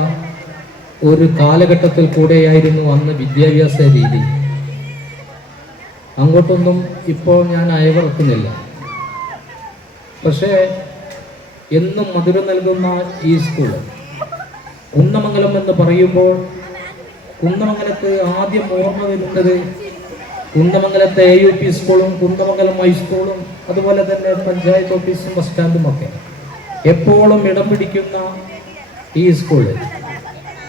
ഒരു കാലഘട്ടത്തിൽ കൂടെയായിരുന്നു അന്ന് വിദ്യാഭ്യാസ രീതി. അങ്ങോട്ടൊന്നും ഇപ്പോൾ ഞാൻ അയവിറക്കുന്നില്ല. പക്ഷേ എന്നും മധുരം നൽകുന്ന ഈ സ്കൂള് കുന്നമംഗലം എന്ന് പറയുമ്പോൾ കുന്നമംഗലത്ത് ആദ്യം ഓർമ്മ വരുന്നത് കുന്നമംഗലത്തെ AUP സ്കൂളും കുന്നമംഗലം ഹൈസ്കൂളും അതുപോലെ തന്നെ പഞ്ചായത്ത് ഓഫീസും ബസ് സ്റ്റാൻഡും ഒക്കെ എപ്പോഴും ഇടം പിടിക്കുന്ന ഈ സ്കൂള്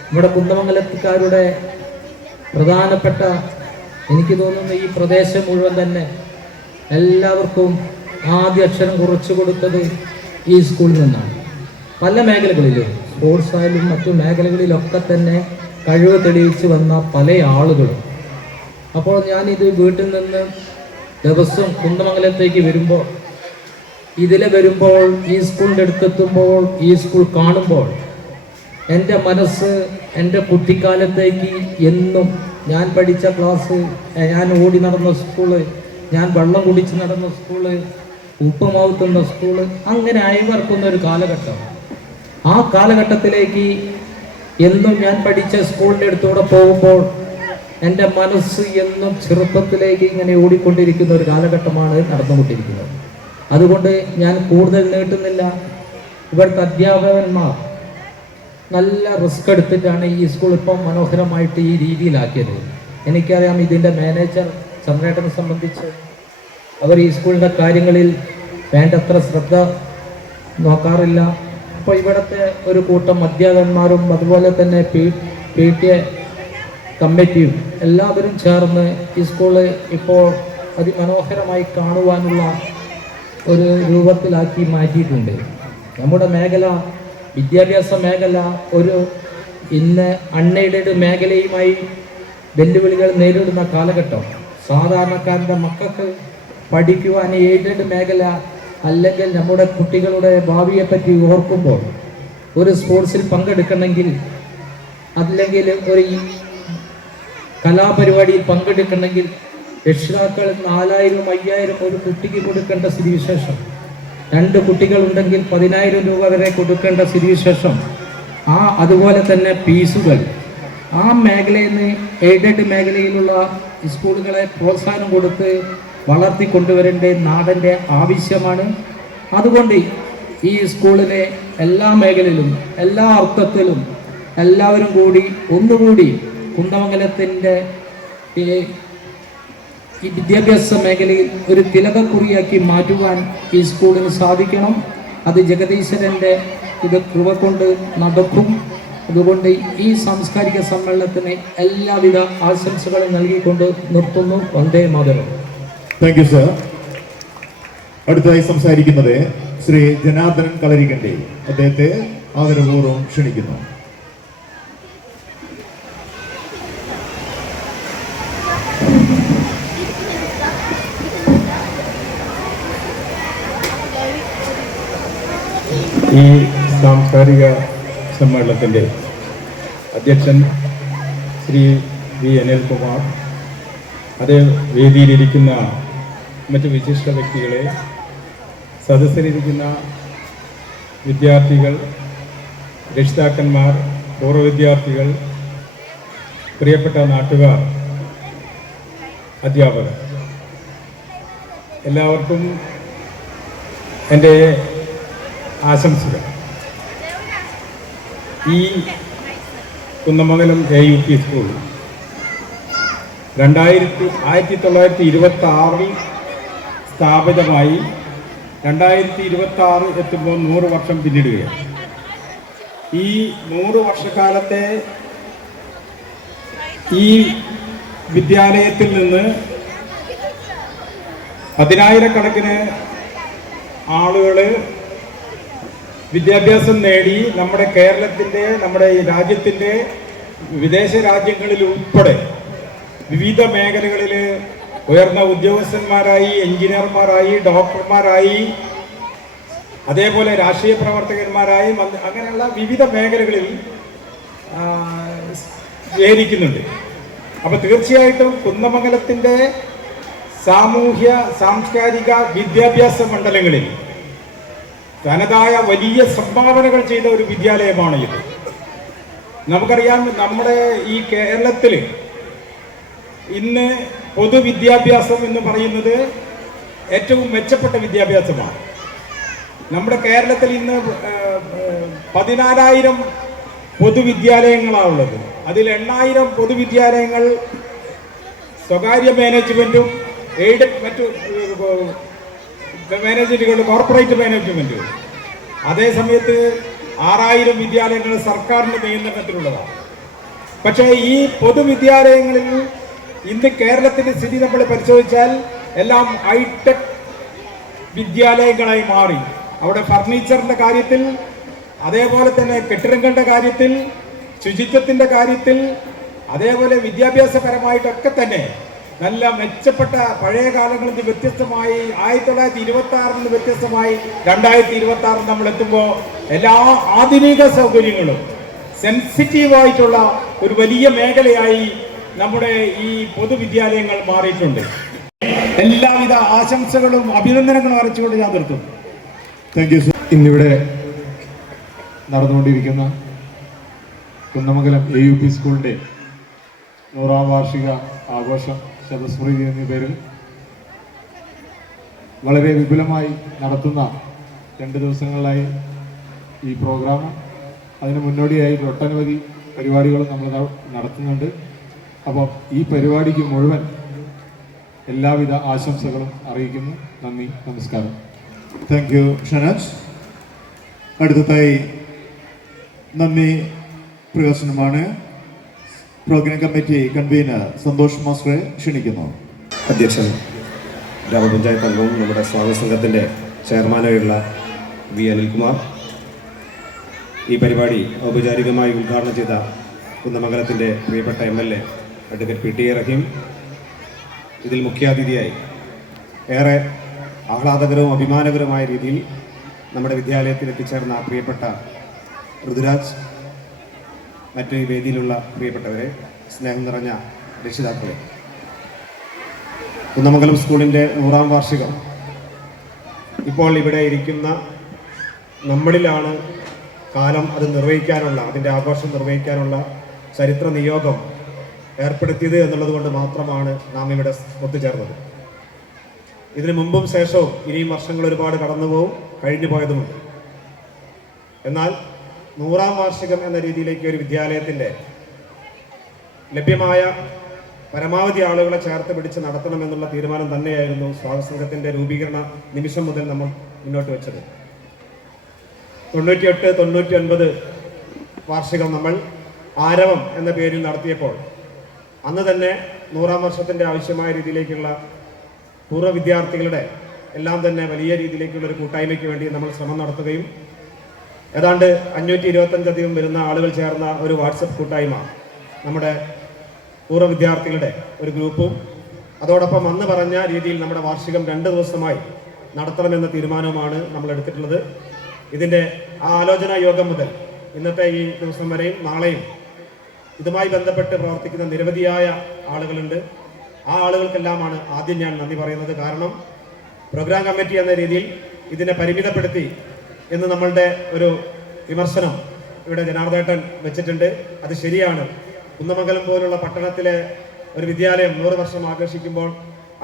നമ്മുടെ കുന്നമംഗലത്തുകാരുടെ പ്രധാനപ്പെട്ട, എനിക്ക് തോന്നുന്നു ഈ പ്രദേശം മുഴുവൻ തന്നെ എല്ലാവർക്കും ആദ്യ അക്ഷരം കുറിച്ചു കൊടുത്തത് ഈ സ്കൂളിൽ നിന്നാണ്. പല മേഖലകളിലും, സ്പോർട്സ് ആയാലും മറ്റു മേഖലകളിലൊക്കെ തന്നെ കഴിവ് തെളിയിച്ച് വന്ന പല ആളുകളും. അപ്പോൾ ഞാനിത് വീട്ടിൽ നിന്ന് ദിവസം കുന്നമംഗലത്തേക്ക് വരുമ്പോൾ, ഇതിലെ വരുമ്പോൾ, ഈ സ്കൂളിൻ്റെ അടുത്തെത്തുമ്പോൾ, ഈ സ്കൂൾ കാണുമ്പോൾ എൻ്റെ മനസ്സ് എൻ്റെ കുട്ടിക്കാലത്തേക്ക് എന്നും ഞാൻ പഠിച്ച ക്ലാസ്, ഞാൻ ഓടി നടന്ന സ്കൂള്, ഞാൻ വെള്ളം കുടിച്ച് നടന്ന സ്കൂള്, ഉപ്പുമാവ് തിന്ന സ്കൂള്, അങ്ങനെ അയവർക്കുന്ന ഒരു കാലഘട്ടം. ആ കാലഘട്ടത്തിലേക്ക് എന്നും ഞാൻ പഠിച്ച സ്കൂളിൻ്റെ അടുത്തൂടെ പോകുമ്പോൾ എൻ്റെ മനസ്സ് എന്നും ചെറുപ്പത്തിലേക്ക് ഇങ്ങനെ ഓടിക്കൊണ്ടിരിക്കുന്ന ഒരു കാലഘട്ടമാണ് നടന്നുകൊണ്ടിരിക്കുന്നത്. അതുകൊണ്ട് ഞാൻ കൂടുതൽ നീട്ടുന്നില്ല. ഇവിടുത്തെ അധ്യാപകന്മാർ നല്ല റിസ്ക് എടുത്തിട്ടാണ് ഈ സ്കൂൾ ഇപ്പം മനോഹരമായിട്ട് ഈ രീതിയിലാക്കിയത്. എനിക്കറിയാം ഇതിൻ്റെ മാനേജർ ചന്ദ്രേട്ടനെ സംബന്ധിച്ച് അവർ ഈ സ്കൂളിൻ്റെ കാര്യങ്ങളിൽ വേണ്ടത്ര ശ്രദ്ധ നോക്കാറില്ല. അപ്പോൾ ഇവിടുത്തെ ഒരു കൂട്ടം അധ്യാപകന്മാരും അതുപോലെ തന്നെ PTA കമ്മിറ്റിയും എല്ലാവരും ചേർന്ന് ഈ സ്കൂള് ഇപ്പോൾ അതിമനോഹരമായി കാണുവാനുള്ള ഒരു രൂപത്തിലാക്കി മാറ്റിയിട്ടുണ്ട്. നമ്മുടെ മേഖല വിദ്യാഭ്യാസ മേഖല ഒരു ഇന്ന് അൺഎയ്ഡഡ് മേഖലയുമായി വെല്ലുവിളികൾ നേരിടുന്ന കാലഘട്ടം. സാധാരണക്കാരൻ്റെ മക്കൾക്ക് പഠിക്കുവാൻ എയ്ഡഡ് മേഖല അല്ലെങ്കിൽ നമ്മുടെ കുട്ടികളുടെ ഭാവിയെപ്പറ്റി ഓർക്കുമ്പോൾ ഒരു സ്പോർട്സിൽ പങ്കെടുക്കണമെങ്കിൽ അല്ലെങ്കിൽ ഒരു കലാപരിപാടിയിൽ പങ്കെടുക്കണമെങ്കിൽ രക്ഷിതാക്കൾ 4000 5000 ഒരു കുട്ടിക്ക് കൊടുക്കേണ്ട സ്ഥിതിവിശേഷം, 2 കുട്ടികളുണ്ടെങ്കിൽ 10,000 രൂപ വരെ കൊടുക്കേണ്ട സ്ഥിതിവിശേഷം. അതുപോലെ തന്നെ ഫീസുകൾ ആ മേഖലയിൽ നിന്ന് എയ്ഡഡ് മേഖലയിലുള്ള സ്കൂളുകളെ പ്രോത്സാഹനം കൊടുത്ത് വളർത്തിക്കൊണ്ടുവരേണ്ട നാടിൻ്റെ ആവശ്യമാണ്. അതുകൊണ്ട് ഈ സ്കൂളിലെ എല്ലാ മേഖലയിലും എല്ലാ അർത്ഥത്തിലും എല്ലാവരും കൂടി ഒന്നുകൂടി കുന്നമംഗലത്തിൻ്റെ ഈ വിദ്യാഭ്യാസ മേഖലയിൽ ഒരു തിലകക്കുറിയാക്കി മാറ്റുവാൻ ഈ സ്കൂളിന് സാധിക്കണം. അത് ജഗദീശ്വരൻ്റെ കൃപ കൊണ്ട് നടക്കും. അതുകൊണ്ട് ഈ സാംസ്കാരിക സമ്മേളനത്തിന് എല്ലാവിധ ആശംസകളും നൽകിക്കൊണ്ട് നിർത്തുന്നു. വന്ദേ മാതരം. Thank you sir. അടുത്തതായി സംസാരിക്കുന്നത് ശ്രീ ജനാർദ്ദനൻ കളരിക്കണ്ടി. അദ്ദേഹത്തെ ആദരപൂർവ്വം ക്ഷണിക്കുന്നു. ഈ സാംസ്കാരിക സമ്മേളനത്തിൻ്റെ അധ്യക്ഷൻ ശ്രീ വി അനിൽകുമാർ, അതേ വേദിയിലിരിക്കുന്ന മറ്റ് വിശിഷ്ട വ്യക്തികളെ, സദസ്സിലിരിക്കുന്ന വിദ്യാർത്ഥികൾ, രക്ഷിതാക്കന്മാർ, പൂർവ്വ വിദ്യാർത്ഥികൾ, പ്രിയപ്പെട്ട നാട്ടുകാർ, അധ്യാപകർ, എല്ലാവർക്കും എൻ്റെ ആശംസകൾ. ഈ കുന്നമംഗലം AUP സ്കൂൾ 1926 സ്ഥാപിതമായി 2026 എത്തുമ്പോൾ 100 വർഷം പിന്നിടുകയാണ്. ഈ 100 വർഷക്കാലത്തെ ഈ വിദ്യാലയത്തിൽ നിന്ന് 10,000-കണക്കിന് ആളുകൾ വിദ്യാഭ്യാസം നേടി നമ്മുടെ കേരളത്തിൻ്റെ, നമ്മുടെ ഈ രാജ്യത്തിൻ്റെ വിദേശ രാജ്യങ്ങളിൽ ഉൾപ്പെടെ വിവിധ മേഖലകളിൽ ഉയർന്ന ഉദ്യോഗസ്ഥന്മാരായി, എഞ്ചിനീയർമാരായി, ഡോക്ടർമാരായി, അതേപോലെ രാഷ്ട്രീയ പ്രവർത്തകന്മാരായി, അങ്ങനെയുള്ള വിവിധ മേഖലകളിൽ ചേരിക്കുന്നുണ്ട്. അപ്പോൾ തീർച്ചയായിട്ടും കുന്നമംഗലത്തിൻ്റെ സാമൂഹ്യ സാംസ്കാരിക വിദ്യാഭ്യാസ മണ്ഡലങ്ങളിൽ തനതായ വലിയ സംഭാവനകൾ ചെയ്ത ഒരു വിദ്യാലയമാണ് ഇത്. നമുക്കറിയാം, നമ്മുടെ ഈ കേരളത്തിൽ ഇന്ന് പൊതുവിദ്യാഭ്യാസം എന്ന് പറയുന്നത് ഏറ്റവും മെച്ചപ്പെട്ട വിദ്യാഭ്യാസമാണ്. നമ്മുടെ കേരളത്തിൽ ഇന്ന് 14,000 പൊതുവിദ്യാലയങ്ങളാണുള്ളത്. അതിൽ 8,000 പൊതുവിദ്യാലയങ്ങൾ സ്വകാര്യ മാനേജ്മെൻറ്റും എയ്ഡഡ് മറ്റു മാനേജ്മെൻറ്റുകൾ, കോർപ്പറേറ്റ് മാനേജ്മെൻറ്റുകൾ. അതേസമയത്ത് 6,000 വിദ്യാലയങ്ങൾ സർക്കാരിൻ്റെ നിയന്ത്രണത്തിലുള്ളതാണ്. പക്ഷേ ഈ പൊതുവിദ്യാലയങ്ങളിൽ ഇന്ന് കേരളത്തിൻ്റെ സ്ഥിതി നമ്മൾ പരിശോധിച്ചാൽ എല്ലാം ഹൈടെക് വിദ്യാലയങ്ങളായി മാറി. അവിടെ ഫർണിച്ചറിൻ്റെ കാര്യത്തിൽ, അതേപോലെ തന്നെ കെട്ടിടങ്ങളുടെ കാര്യത്തിൽ, ശുചിത്വത്തിൻ്റെ കാര്യത്തിൽ, അതേപോലെ വിദ്യാഭ്യാസപരമായിട്ടൊക്കെ തന്നെ നല്ല മെച്ചപ്പെട്ട, പഴയ കാലങ്ങളിൽ നിന്ന് വ്യത്യസ്തമായി 1926 നിന്ന് വ്യത്യസ്തമായി 2026 നമ്മൾ എത്തുമ്പോൾ എല്ലാ ആധുനിക സൗകര്യങ്ങളും സെൻസിറ്റീവായിട്ടുള്ള ഒരു വലിയ മേഖലയായി നമ്മുടെ ഈ പൊതുവിദ്യാലയങ്ങൾ മാറിയിട്ടുണ്ട്. എല്ലാവിധ ആശംസകളും അഭിനന്ദനങ്ങളും അറിയിച്ചുകൊണ്ട് ഞാൻ നിർത്തും. Thank you sir. ഇന്നിവിടെ നടന്നുകൊണ്ടിരിക്കുന്ന കുന്നമംഗലം AUP സ്കൂളിൻ്റെ 100ാം വാർഷിക ആഘോഷം, ശതസ്മൃതി എന്നീ പേരിൽ വളരെ വിപുലമായി നടത്തുന്ന 2 ദിവസങ്ങളിലായി ഈ പ്രോഗ്രാം, അതിന് മുന്നോടിയായി ഒട്ടനവധി പരിപാടികളും നമ്മൾ നടത്തുന്നുണ്ട്. അപ്പം ഈ പരിപാടിക്ക് മുഴുവൻ എല്ലാവിധ ആശംസകളും അറിയിക്കുന്നു. നന്ദി, നമസ്കാരം. Thank you Shanaj. അടുത്തതായി നന്ദി പ്രകാശനമാണ്. പ്രോഗ്രാം കമ്മിറ്റി കൺവീനർ സന്തോഷ് മാസ്റ്ററെ ക്ഷണിക്കുന്നു. അധ്യക്ഷൻ, ഗ്രാമപഞ്ചായത്ത് അംഗവും നമ്മുടെ സ്വാഗത സംഘത്തിൻ്റെ ചെയർമാനായുള്ള വി അനിൽകുമാർ, ഈ പരിപാടി ഔപചാരികമായി ഉദ്ഘാടനം ചെയ്ത കുന്നമംഗലത്തിൻ്റെ പ്രിയപ്പെട്ട MLA അഡ്വക്കേറ്റ് PT റഹീം, ഇതിൽ മുഖ്യാതിഥിയായി ഏറെ ആഹ്ലാദകരവും അഭിമാനകരവുമായ രീതിയിൽ നമ്മുടെ വിദ്യാലയത്തിൽ എത്തിച്ചേർന്ന പ്രിയപ്പെട്ട ഋതുരാജ്, മറ്റ് ഈ വേദിയിലുള്ള പ്രിയപ്പെട്ടവരെ, സ്നേഹം നിറഞ്ഞ രക്ഷിതാക്കളെ, കുന്നമംഗലം സ്കൂളിൻ്റെ 100ാം വാർഷികം ഇപ്പോൾ ഇവിടെ ഇരിക്കുന്ന നമ്മളിലാണ് കാലം അത് നിർവഹിക്കാനുള്ള, അതിൻ്റെ ആഘോഷം നിർവഹിക്കാനുള്ള ചരിത്ര നിയോഗം ഏർപ്പെടുത്തിയത് എന്നുള്ളത് കൊണ്ട് മാത്രമാണ് നാം ഇവിടെ ഒത്തുചേർന്നത്. ഇതിനു മുമ്പും ശേഷവും ഇനിയും വർഷങ്ങൾ ഒരുപാട് കടന്നുപോകും, കഴിഞ്ഞു പോയതുമുണ്ട്. എന്നാൽ 100ാം വാർഷികം എന്ന രീതിയിലേക്ക് ഒരു വിദ്യാലയത്തിൻ്റെ ലഭ്യമായ പരമാവധി ആളുകളെ ചേർത്ത് പിടിച്ച് നടത്തണമെന്നുള്ള തീരുമാനം തന്നെയായിരുന്നു സ്വാഗത സംഘത്തിൻ്റെ രൂപീകരണ നിമിഷം മുതൽ നമ്മൾ മുന്നോട്ട് വെച്ചത്. 98, 99 വാർഷികം നമ്മൾ ആരവം എന്ന പേരിൽ നടത്തിയപ്പോൾ അന്ന് തന്നെ 100ാം വർഷത്തിൻ്റെ ആവശ്യമായ രീതിയിലേക്കുള്ള പൂർവ്വ വിദ്യാർത്ഥികളുടെ എല്ലാം തന്നെ വലിയ രീതിയിലേക്കുള്ള ഒരു കൂട്ടായ്മയ്ക്ക് വേണ്ടി നമ്മൾ ശ്രമം നടത്തുകയും ഏതാണ്ട് 525 വരുന്ന ആളുകൾ ചേർന്ന ഒരു വാട്സപ്പ് കൂട്ടായ്മ, നമ്മുടെ പൂർവ്വ വിദ്യാർത്ഥികളുടെ ഒരു ഗ്രൂപ്പും, അതോടൊപ്പം അന്ന് പറഞ്ഞ രീതിയിൽ നമ്മുടെ വാർഷികം 2 ദിവസമായി നടത്തണമെന്ന തീരുമാനവുമാണ് നമ്മൾ എടുത്തിട്ടുള്ളത്. ഇതിൻ്റെ ആ ആലോചനാ യോഗം മുതൽ ഇന്നത്തെ ഈ ദിവസം വരെയും നാളെയും ഇതുമായി ബന്ധപ്പെട്ട് പ്രവർത്തിക്കുന്ന നിരവധിയായ ആളുകളുണ്ട്. ആ ആളുകൾക്കെല്ലാമാണ് ആദ്യം ഞാൻ നന്ദി പറയുന്നത്. കാരണം പ്രോഗ്രാം കമ്മിറ്റി എന്ന രീതിയിൽ ഇതിനെ പരിമിതപ്പെടുത്തി എന്ന് നമ്മളുടെ ഒരു വിമർശനം ഇവിടെ ജനാർദ്ദേട്ടൻ വെച്ചിട്ടുണ്ട്. അത് ശരിയാണ്. കുന്നമംഗലം പോലുള്ള പട്ടണത്തിലെ ഒരു വിദ്യാലയം 100 വർഷം ആഘോഷിക്കുമ്പോൾ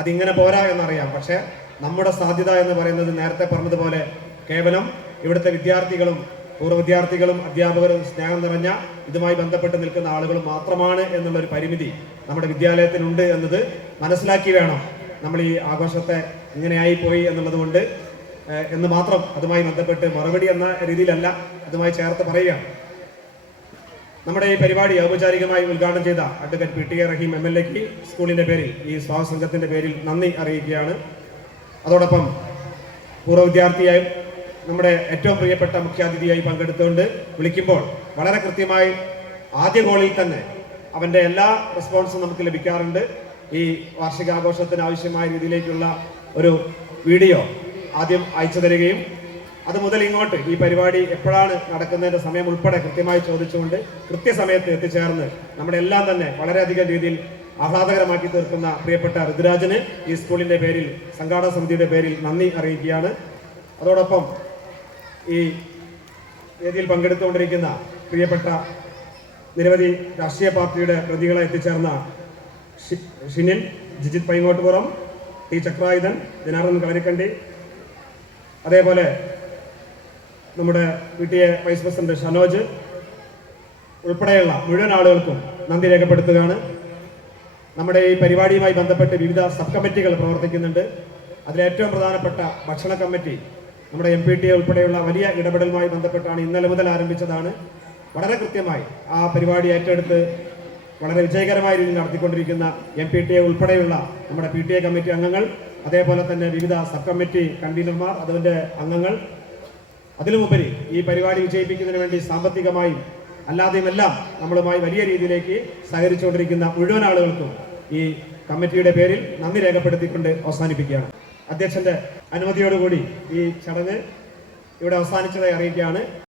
അതിങ്ങനെ പോരാ എന്നറിയാം. പക്ഷേ നമ്മുടെ സാധ്യത എന്ന് പറയുന്നത് നേരത്തെ പറഞ്ഞതുപോലെ കേവലം ഇവിടുത്തെ വിദ്യാർത്ഥികളും പൂർവ്വ വിദ്യാർത്ഥികളും അധ്യാപകരും സ്നേഹം നിറഞ്ഞ ഇതുമായി ബന്ധപ്പെട്ട് നിൽക്കുന്ന ആളുകളും മാത്രമാണ് എന്നുള്ളൊരു പരിമിതി നമ്മുടെ വിദ്യാലയത്തിനുണ്ട് എന്നത് മനസ്സിലാക്കി വേണം നമ്മൾ ഈ ആഘോഷത്തെ ഇങ്ങനെയായി പോയി എന്നുള്ളത് കൊണ്ട് എന്ന് മാത്രം അതുമായി ബന്ധപ്പെട്ട് മറുപടി എന്ന രീതിയിലല്ല, അതുമായി ചേർത്ത് പറയുകയാണ്. നമ്മുടെ ഈ പരിപാടി ഔപചാരികമായി ഉദ്ഘാടനം ചെയ്ത അഡ്വക്കേറ്റ് PT റഹീം MLAക്ക് സ്കൂളിൻ്റെ പേരിൽ, ഈ സ്വാഗത സംഘത്തിൻ്റെ പേരിൽ നന്ദി അറിയിക്കുകയാണ്. അതോടൊപ്പം പൂർവ്വ വിദ്യാർത്ഥിയായും നമ്മുടെ ഏറ്റവും പ്രിയപ്പെട്ട മുഖ്യാതിഥിയായി പങ്കെടുത്തുകൊണ്ട് വിളിക്കുമ്പോൾ വളരെ കൃത്യമായി ആദ്യ കോളിൽ തന്നെ അവൻ്റെ എല്ലാ റെസ്പോൺസും നമുക്ക് ലഭിക്കാറുണ്ട്. ഈ വാർഷികാഘോഷത്തിന് ആവശ്യമായ രീതിയിലേക്കുള്ള ഒരു വീഡിയോ ആദ്യം അയച്ചു തരികയും അത് മുതൽ ഇങ്ങോട്ട് ഈ പരിപാടി എപ്പോഴാണ് നടക്കുന്നതിൻ്റെ സമയം ഉൾപ്പെടെ കൃത്യമായി ചോദിച്ചുകൊണ്ട് കൃത്യസമയത്ത് എത്തിച്ചേർന്ന് നമ്മുടെ എല്ലാം തന്നെ വളരെയധികം രീതിയിൽ ആഹ്ലാദകരമാക്കി തീർക്കുന്ന പ്രിയപ്പെട്ട ഋതുരാജിന് ഈ സ്കൂളിൻ്റെ പേരിൽ, സംഘാടക സമിതിയുടെ പേരിൽ നന്ദി അറിയിക്കുകയാണ്. അതോടൊപ്പം ഈ വേദിയിൽ പങ്കെടുത്തുകൊണ്ടിരിക്കുന്ന പ്രിയപ്പെട്ട നിരവധി രാഷ്ട്രീയ പാർട്ടിയുടെ പ്രതികളെ എത്തിച്ചേർന്ന ഷിനിൽ, ജിജിത് പൈങ്ങോട്ടുപുറം, T ചക്രായുധൻ, ജനാർദ്ദൻ കളരിക്കണ്ടി, അതേപോലെ നമ്മുടെ PTA വൈസ് പ്രസിഡന്റ് ഷനോജ് ഉൾപ്പെടെയുള്ള മുഴുവൻ ആളുകൾക്കും നന്ദി രേഖപ്പെടുത്തുകയാണ്. നമ്മുടെ ഈ പരിപാടിയുമായി ബന്ധപ്പെട്ട് വിവിധ സബ് കമ്മിറ്റികൾ പ്രവർത്തിക്കുന്നുണ്ട്. അതിലേറ്റവും പ്രധാനപ്പെട്ട ഭക്ഷണ കമ്മിറ്റി നമ്മുടെ MPTA ഉൾപ്പെടെയുള്ള വലിയ ഇടപെടലുമായി ബന്ധപ്പെട്ടാണ് ഇന്നലെ മുതൽ ആരംഭിച്ചതാണ്. വളരെ കൃത്യമായി ആ പരിപാടി ഏറ്റെടുത്ത് വളരെ വിജയകരമായ രീതിയിൽ നടത്തിക്കൊണ്ടിരിക്കുന്ന MPTA ഉൾപ്പെടെയുള്ള നമ്മുടെ PTA കമ്മിറ്റി അംഗങ്ങൾ, അതേപോലെ തന്നെ വിവിധ സബ് കമ്മിറ്റി കൺവീനർമാർ, അതിൻ്റെ അംഗങ്ങൾ, അതിലുമുപരി ഈ പരിപാടി വിജയിപ്പിക്കുന്നതിന് വേണ്ടി സാമ്പത്തികമായും അല്ലാതെയുമെല്ലാം നമ്മളുമായി വലിയ രീതിയിലേക്ക് സഹകരിച്ചുകൊണ്ടിരിക്കുന്ന മുഴുവൻ ആളുകൾക്കും ഈ കമ്മിറ്റിയുടെ പേരിൽ നന്ദി രേഖപ്പെടുത്തിക്കൊണ്ട് അവസാനിപ്പിക്കുകയാണ്. അധ്യക്ഷന്റെ അനുമതിയോടുകൂടി ഈ ചടങ്ങ് ഇവിടെ അവസാനിച്ചതായി അറിയിക്കുകയാണ്.